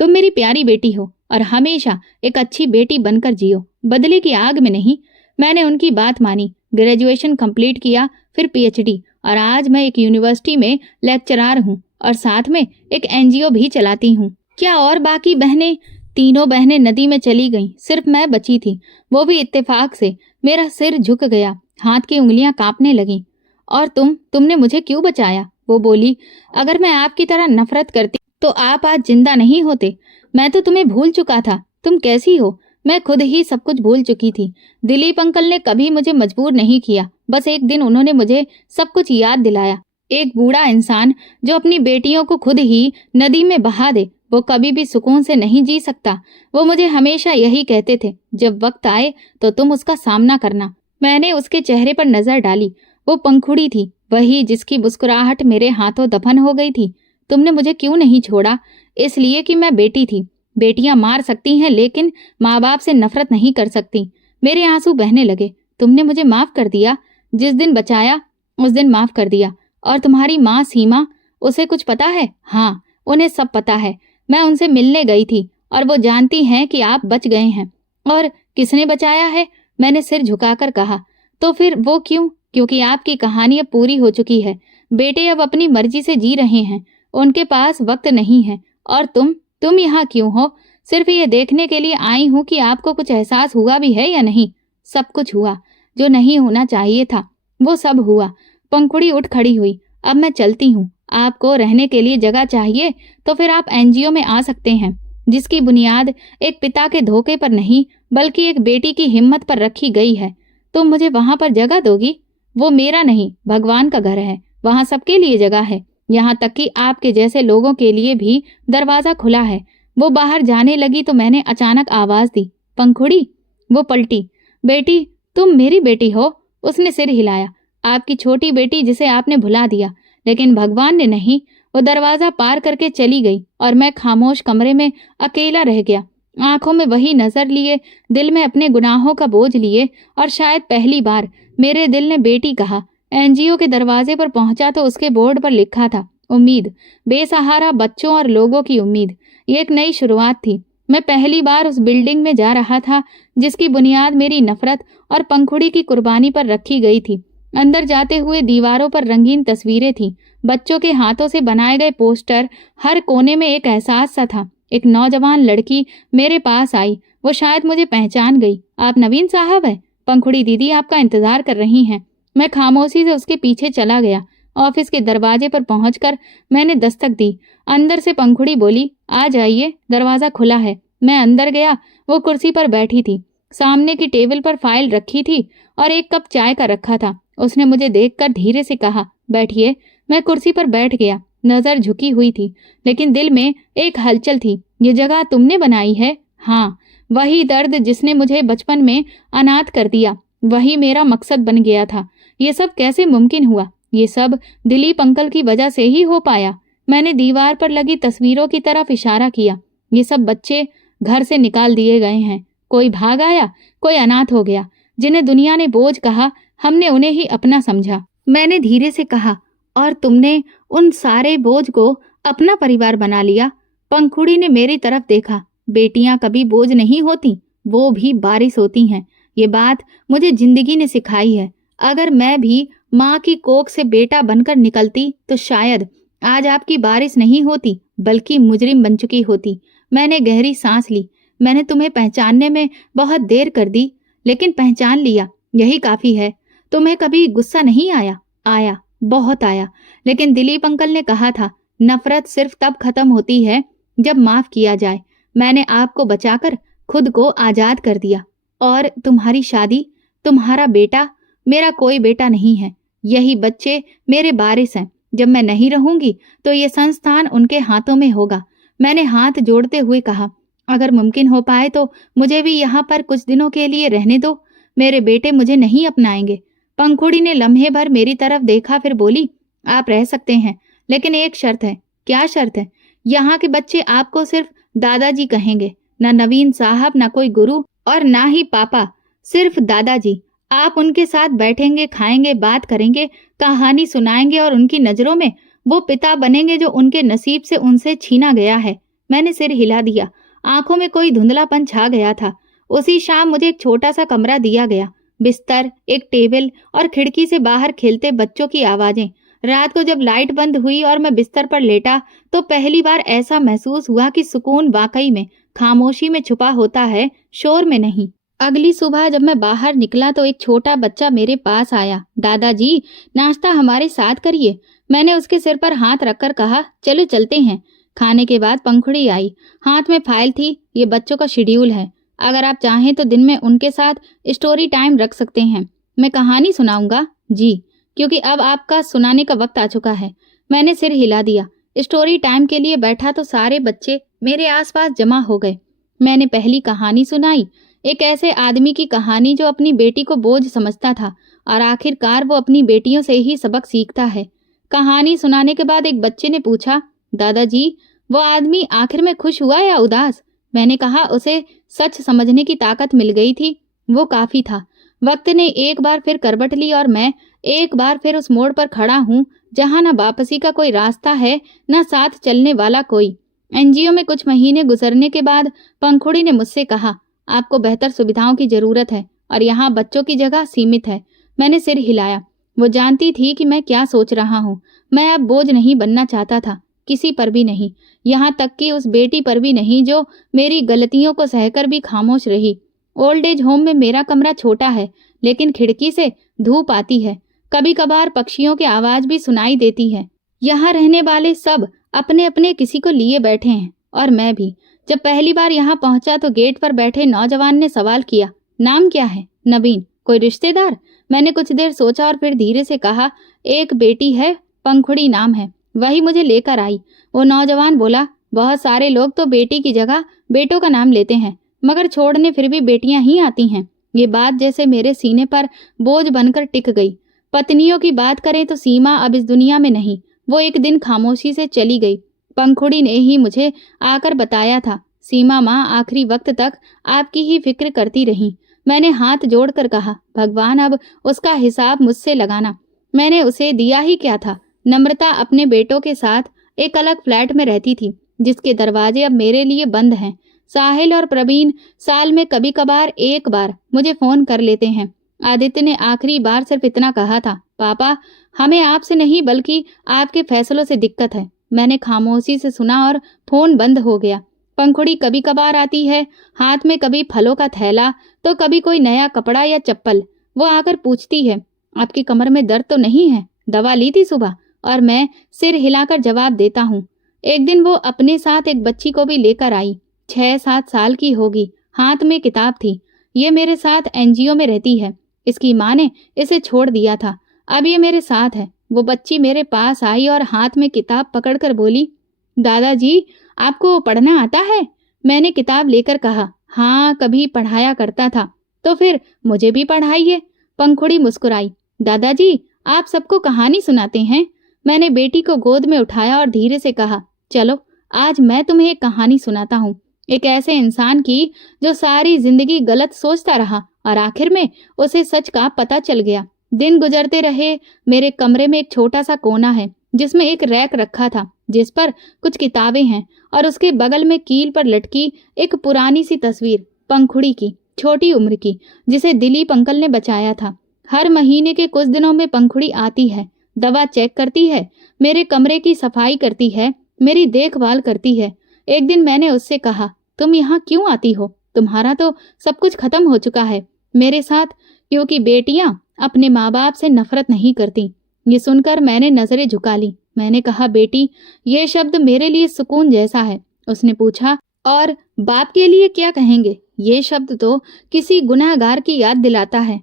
तुम मेरी प्यारी बेटी हो और हमेशा एक अच्छी बेटी बनकर जियो, बदले की आग में नहीं। मैंने उनकी बात मानी, ग्रेजुएशन कंप्लीट किया, फिर पीएचडी, और आज मैं एक यूनिवर्सिटी में लेक्चरार हूँ और साथ में एक एनजीओ भी चलाती हूँ। क्या और बाकी बहनें? 3 बहनें नदी में चली गईं, सिर्फ मैं बची थी, वो भी इत्तेफाक से। मेरा सिर झुक गया, हाथ की उंगलियां कांपने लगीं। और तुमने मुझे क्यों बचाया? वो बोली, अगर मैं आपकी तरह नफरत करती तो आप आज जिंदा नहीं होते। मैं तो तुम्हें भूल चुका था, तुम कैसी हो? मैं खुद ही सब कुछ भूल चुकी थी। दिलीप अंकल ने कभी मुझे मजबूर नहीं किया, बस एक दिन उन्होंने मुझे सब कुछ याद दिलाया। एक बूढ़ा इंसान जो अपनी बेटियों को खुद ही नदी में बहा दे, वो कभी भी सुकून से नहीं जी सकता। वो मुझे हमेशा यही कहते थे, जब वक्त आए तो तुम उसका सामना करना। मैंने उसके चेहरे पर नजर डाली। वो पंखुड़ी थी, वही जिसकी मुस्कुराहट मेरे हाथों दफन हो गई थी। तुमने मुझे क्यों नहीं छोड़ा? इसलिए कि मैं बेटी थी। बेटियां मार सकती हैं, लेकिन माँ बाप से नफरत नहीं कर सकती। मेरे आंसू बहने लगे। तुमने मुझे माफ कर दिया, जिस दिन बचाया उस दिन माफ कर दिया। और तुम्हारी माँ सीमा, उसे कुछ पता है? हाँ, उन्हें सब पता है। मैं उनसे मिलने गई थी और वो जानती हैं कि आप बच गए हैं। और किसने बचाया है? मैंने सिर झुकाकर कहा। तो फिर वो क्यों? क्योंकि आपकी कहानी अब पूरी हो चुकी है। बेटे अब अपनी मर्जी से जी रहे हैं, उनके पास वक्त नहीं है। और तुम यहाँ क्यों हो? सिर्फ ये देखने के लिए आई हूँ कि आपको कुछ एहसास हुआ भी है या नहीं। सब कुछ हुआ, जो नहीं होना चाहिए था वो सब हुआ। पंखुड़ी उठ खड़ी हुई। अब मैं चलती हूँ। आपको रहने के लिए जगह चाहिए तो फिर आप एनजीओ में आ सकते हैं, जिसकी बुनियाद एक पिता के धोखे पर नहीं बल्कि एक बेटी की हिम्मत पर रखी गई है। तुम मुझे वहां पर जगह दोगी? वो मेरा नहीं, भगवान का घर है, वहां सबके लिए जगह है, यहाँ तक कि आपके जैसे लोगों के लिए भी दरवाजा खुला है। वो बाहर जाने लगी तो मैंने अचानक आवाज दी, पंखुड़ी। वो पलटी। बेटी, तुम मेरी बेटी हो? उसने सिर हिलाया। आपकी छोटी बेटी जिसे आपने भुला दिया, लेकिन भगवान ने नहीं, वो दरवाजा पार करके चली गई और मैं खामोश कमरे में अकेला रह गया। आंखों में वही नजर लिए, दिल में अपने गुनाहों का बोझ लिए, और शायद पहली बार मेरे दिल ने बेटी कहा। एनजीओ के दरवाजे पर पहुंचा तो उसके बोर्ड पर लिखा था, उम्मीद, बेसहारा बच्चों और लोगों की उम्मीद। ये एक नई शुरुआत थी। मैं पहली बार उस बिल्डिंग में जा रहा था जिसकी बुनियाद मेरी नफरत और पंखुड़ी की कुर्बानी पर रखी गई थी। अंदर जाते हुए दीवारों पर रंगीन तस्वीरें थीं, बच्चों के हाथों से बनाए गए पोस्टर। हर कोने में एक एहसास सा था। एक नौजवान लड़की मेरे पास आई। वो शायद मुझे पहचान गई। आप नवीन साहब हैं? पंखुड़ी दीदी आपका इंतजार कर रही हैं। मैं खामोशी से उसके पीछे चला गया। ऑफिस के दरवाजे पर पहुंचकर मैंने दस्तक दी। अंदर से पंखुड़ी बोली, आ जाइए, दरवाजा खुला है। मैं अंदर गया। वो कुर्सी पर बैठी थी। सामने की टेबल पर फाइल रखी थी और एक कप चाय का रखा था। उसने मुझे देखकर धीरे से कहा, बैठिए। मैं कुर्सी पर बैठ गया। नजर झुकी हुई थी, लेकिन दिल में एक हलचल थी। ये जगह तुमने बनाई है? हाँ। वही दर्द जिसने मुझे बचपन में अनाथ कर दिया, वही मेरा मकसद बन गया था। ये सब कैसे मुमकिन हुआ? ये सब दिलीप अंकल की वजह से ही हो पाया। मैंने दीवार पर लगी तस्वीरों की तरफ इशारा किया। ये सब बच्चे घर से निकाल दिए गए हैं। कोई भाग आया, कोई अनाथ हो गया। जिन्हें दुनिया ने बोझ कहा, हमने उन्हें ही अपना समझा। मैंने धीरे से कहा, और तुमने उन सारे बोझ को अपना परिवार बना लिया। पंखुड़ी ने मेरी तरफ देखा। बेटियां कभी बोझ नहीं होती, वो भी बारिश होती हैं। ये बात मुझे जिंदगी ने सिखाई है। अगर मैं भी माँ की कोख से बेटा बनकर निकलती तो शायद आज आपकी बारिश नहीं होती, बल्कि मुजरिम बन चुकी होती। मैंने गहरी सांस ली। मैंने तुम्हें पहचानने में बहुत देर कर दी, लेकिन पहचान लिया, यही काफी है। तुम्हें कभी गुस्सा नहीं आया? आया, बहुत आया। लेकिन दिलीप अंकल ने कहा था, नफरत सिर्फ तब खत्म होती है जब माफ किया जाए। मैंने आपको बचाकर खुद को आजाद कर दिया। और तुम्हारी शादी, तुम्हारा बेटा, मेरा कोई बेटा नहीं है। यही बच्चे मेरे बारिश हैं। जब मैं नहीं रहूंगी तो ये संस्थान उनके हाथों में होगा। मैंने हाथ जोड़ते हुए कहा, अगर मुमकिन हो पाए तो मुझे भी यहाँ पर कुछ दिनों के लिए रहने दो। मेरे बेटे मुझे नहीं अपनाएंगे। पंखुड़ी ने लम्हे भर मेरी तरफ देखा, फिर बोली, आप रह सकते हैं, लेकिन एक शर्त है। क्या शर्त है? यहाँ के बच्चे आपको सिर्फ दादाजी कहेंगे, ना नवीन साहब, ना कोई गुरु, और ना ही पापा, सिर्फ दादाजी। आप उनके साथ बैठेंगे, खाएंगे, बात करेंगे, कहानी सुनाएंगे, और उनकी नजरों में वो पिता बनेंगे जो उनके नसीब से उनसे छीना गया है। मैंने सिर हिला दिया। आंखों में कोई धुंधलापन छा गया था। उसी शाम मुझे एक छोटा सा कमरा दिया गया। बिस्तर, एक टेबल और खिड़की से बाहर खेलते बच्चों की आवाजें। रात को जब लाइट बंद हुई और मैं बिस्तर पर लेटा तो पहली बार ऐसा महसूस हुआ कि सुकून वाकई में खामोशी में छुपा होता है, शोर में नहीं। अगली सुबह जब मैं बाहर निकला तो एक छोटा बच्चा मेरे पास आया। दादाजी, नाश्ता हमारे साथ करिए। मैंने उसके सिर पर हाथ रखकर कहा, चलो चलते हैं। खाने के बाद पंखुड़ी आई। हाथ में फाइल थी। ये बच्चों का शेड्यूल है। अगर आप चाहें तो दिन में उनके साथ स्टोरी टाइम रख सकते हैं। मैं कहानी सुनाऊंगा। जी, क्योंकि अब आपका सुनाने का वक्त आ चुका है। मैंने सिर हिला दिया। स्टोरी टाइम के लिए बैठा तो सारे बच्चे मेरे आसपास जमा हो गए। मैंने पहली कहानी सुनाई, एक ऐसे आदमी की कहानी जो अपनी बेटी को बोझ समझता था और आखिरकार वो अपनी बेटियों से ही सबक सीखता है। कहानी सुनाने के बाद एक बच्चे ने पूछा, दादाजी, वो आदमी आखिर में खुश हुआ या उदास? मैंने कहा, उसे सच समझने की ताकत मिल गई थी, वो काफी था। वक्त ने एक बार फिर करवट ली और मैं एक बार फिर उस मोड़ पर खड़ा हूँ जहाँ न वापसी का कोई रास्ता है, न साथ चलने वाला कोई। एनजीओ में कुछ महीने गुजरने के बाद पंखुड़ी ने मुझसे कहा, आपको बेहतर सुविधाओं की जरूरत है और यहाँ बच्चों की जगह सीमित है। मैंने सिर हिलाया। वो जानती थी कि मैं क्या सोच रहा हूँ। मैं अब बोझ नहीं बनना चाहता था, किसी पर भी नहीं, यहाँ तक कि उस बेटी पर भी नहीं जो मेरी गलतियों को सहकर भी खामोश रही। ओल्ड एज होम में मेरा कमरा छोटा है, लेकिन खिड़की से धूप आती है। कभी कभार पक्षियों की आवाज भी सुनाई देती है। यहाँ रहने वाले सब अपने अपने किसी को लिए बैठे हैं, और मैं भी। जब पहली बार यहाँ पहुंचा तो गेट पर बैठे नौजवान ने सवाल किया, नाम क्या है? नवीन। कोई रिश्तेदार? मैंने कुछ देर सोचा और फिर धीरे से कहा, एक बेटी है, पंखुड़ी नाम है, वही मुझे लेकर आई। वो नौजवान बोला, बहुत सारे लोग तो बेटी की जगह बेटों का नाम लेते हैं, मगर छोड़ने फिर भी बेटियां ही आती हैं। ये बात जैसे मेरे सीने पर बोझ बनकर टिक गई। पत्नियों की बात करें तो सीमा अब इस दुनिया में नहीं, वो एक दिन खामोशी से चली गई। पंखुड़ी ने ही मुझे आकर बताया था, सीमा माँ आखिरी वक्त तक आपकी ही फिक्र करती रहीं। मैंने हाथ जोड़कर कहा, भगवान अब उसका हिसाब मुझसे लगाना। मैंने उसे दिया ही क्या था। नम्रता अपने बेटों के साथ एक अलग फ्लैट में रहती थी, जिसके दरवाजे अब मेरे लिए बंद हैं। साहिल और प्रवीण साल में कभी कभार एक बार मुझे फोन कर लेते हैं। आदित्य ने आखिरी बार सिर्फ इतना कहा था, पापा हमें आपसे नहीं बल्कि आपके फैसलों से दिक्कत है। मैंने खामोशी से सुना और फोन बंद हो गया। पंखुड़ी कभी कभार आती है, हाथ में कभी फलों का थैला तो कभी कोई नया कपड़ा या चप्पल। वो आकर पूछती है, आपकी कमर में दर्द तो नहीं है, दवा ली थी सुबह? और मैं सिर हिलाकर जवाब देता हूँ। एक दिन वो अपने साथ एक बच्ची को भी लेकर आई, 6-7 साल की होगी, हाथ में किताब थी। ये मेरे साथ एनजीओ में रहती है। इसकी माँ ने इसे छोड़ दिया था, अब ये मेरे साथ है। वो बच्ची मेरे पास आई और हाथ में किताब पकड़कर बोली, दादाजी आपको पढ़ना आता है? मैंने किताब लेकर कहा, हाँ कभी पढ़ाया करता था। तो फिर मुझे भी पढ़ाइए। पंखुड़ी मुस्कुराई, दादाजी आप सबको कहानी सुनाते हैं? मैंने बेटी को गोद में उठाया और धीरे से कहा, चलो आज मैं तुम्हें एक कहानी सुनाता हूँ, एक ऐसे इंसान की जो सारी जिंदगी गलत सोचता रहा और आखिर में उसे सच का पता चल गया। दिन गुजरते रहे। मेरे कमरे में एक छोटा सा कोना है जिसमें एक रैक रखा था जिस पर कुछ किताबें हैं और उसके बगल में कील पर लटकी एक पुरानी सी तस्वीर, पंखुड़ी की, छोटी उम्र की, जिसे दिलीप अंकल ने बचाया था। हर महीने के कुछ दिनों में पंखुड़ी आती है, दवा चेक करती है, मेरे कमरे की सफाई करती है, मेरी देखभाल करती है। एक दिन मैंने उससे कहा, तुम यहाँ क्यों आती हो? तुम्हारा तो सब कुछ खत्म हो चुका है मेरे साथ, क्योंकि बेटियां अपने माँ बाप से नफरत नहीं करती। ये सुनकर मैंने नजरें झुका ली। मैंने कहा, बेटी ये शब्द मेरे लिए सुकून जैसा है। उसने पूछा, और बाप के लिए क्या कहेंगे? ये शब्द तो किसी गुनहगार की याद दिलाता है।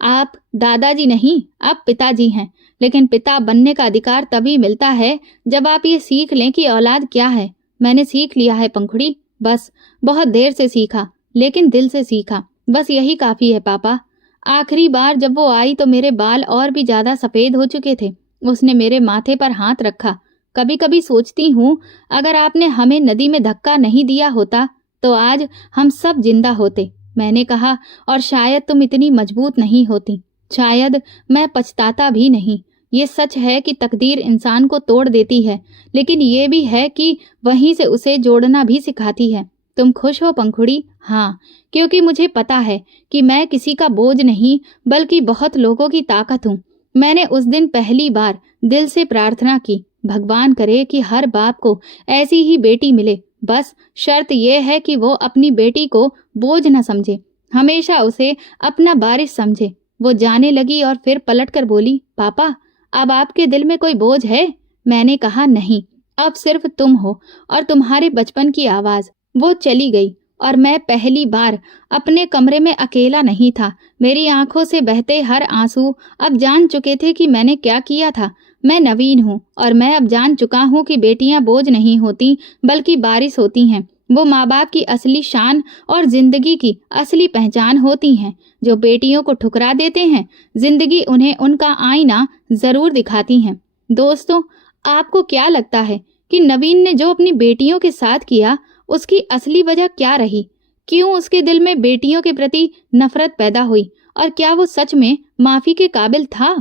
आप दादाजी नहीं, आप पिताजी हैं, लेकिन पिता बनने का अधिकार तभी मिलता है जब आप ये सीख लें कि औलाद क्या है। मैंने सीख लिया है पंखुड़ी, बस बहुत देर से सीखा, लेकिन दिल से सीखा, बस यही काफी है पापा। आखिरी बार जब वो आई तो मेरे बाल और भी ज्यादा सफेद हो चुके थे। उसने मेरे माथे पर हाथ रखा। कभी कभी सोचती हूँ, अगर आपने हमें नदी में धक्का नहीं दिया होता तो आज हम सब जिंदा होते। मैंने कहा, और शायद तुम इतनी मजबूत नहीं होती, शायद मैं पछताता भी नहीं। ये सच है कि तकदीर इंसान को तोड़ देती है, लेकिन ये भी है कि वहीं से उसे जोड़ना भी सिखाती है। तुम खुश हो पंखुड़ी? हाँ, क्योंकि मुझे पता है कि मैं किसी का बोझ नहीं बल्कि बहुत लोगों की ताकत हूँ। मैंने उस दिन पहली बार दिल से प्रार्थना की, भगवान करे कि हर बाप को ऐसी ही बेटी मिले। बस शर्त यह है कि वो अपनी बेटी को बोझ न समझे, हमेशा उसे अपना वारिस समझे। वो जाने लगी और फिर पलटकर बोली, पापा अब आपके दिल में कोई बोझ है? मैंने कहा, नहीं, अब सिर्फ तुम हो और तुम्हारे बचपन की आवाज। वो चली गई और मैं पहली बार अपने कमरे में अकेला नहीं था। मेरी आंखों से बहते हर आंसू अब जान चुके थे कि मैंने क्या किया था। मैं नवीन हूँ और मैं अब जान चुका हूँ कि बेटियां बोझ नहीं होती बल्कि बारिश होती हैं। वो माँ बाप की असली शान और जिंदगी की असली पहचान होती हैं। जो बेटियों को ठुकरा देते हैं, जिंदगी उन्हें उनका आईना जरूर दिखाती हैं। दोस्तों, आपको क्या लगता है कि नवीन ने जो अपनी बेटियों के साथ किया, उसकी असली वजह क्या रही? क्यों उसके दिल में बेटियों के प्रति नफरत पैदा हुई? और क्या वो सच में माफी के काबिल था?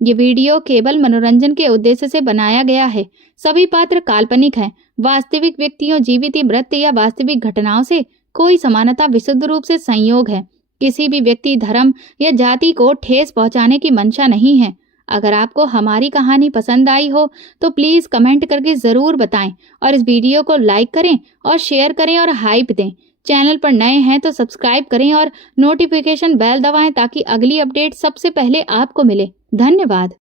ये वीडियो केवल मनोरंजन के उद्देश्य से बनाया गया है। सभी पात्र काल्पनिक हैं। वास्तविक व्यक्तियों, जीवित मृत या वास्तविक घटनाओं से कोई समानता विशुद्ध रूप से संयोग है। किसी भी व्यक्ति, धर्म या जाति को ठेस पहुंचाने की मंशा नहीं है। अगर आपको हमारी कहानी पसंद आई हो तो प्लीज कमेंट करके जरूर बताएं और इस वीडियो को लाइक करें और शेयर करें और हाइप दें। चैनल पर नए हैं तो सब्सक्राइब करें और नोटिफिकेशन बेल दबाएं ताकि अगली अपडेट सबसे पहले आपको मिले। धन्यवाद।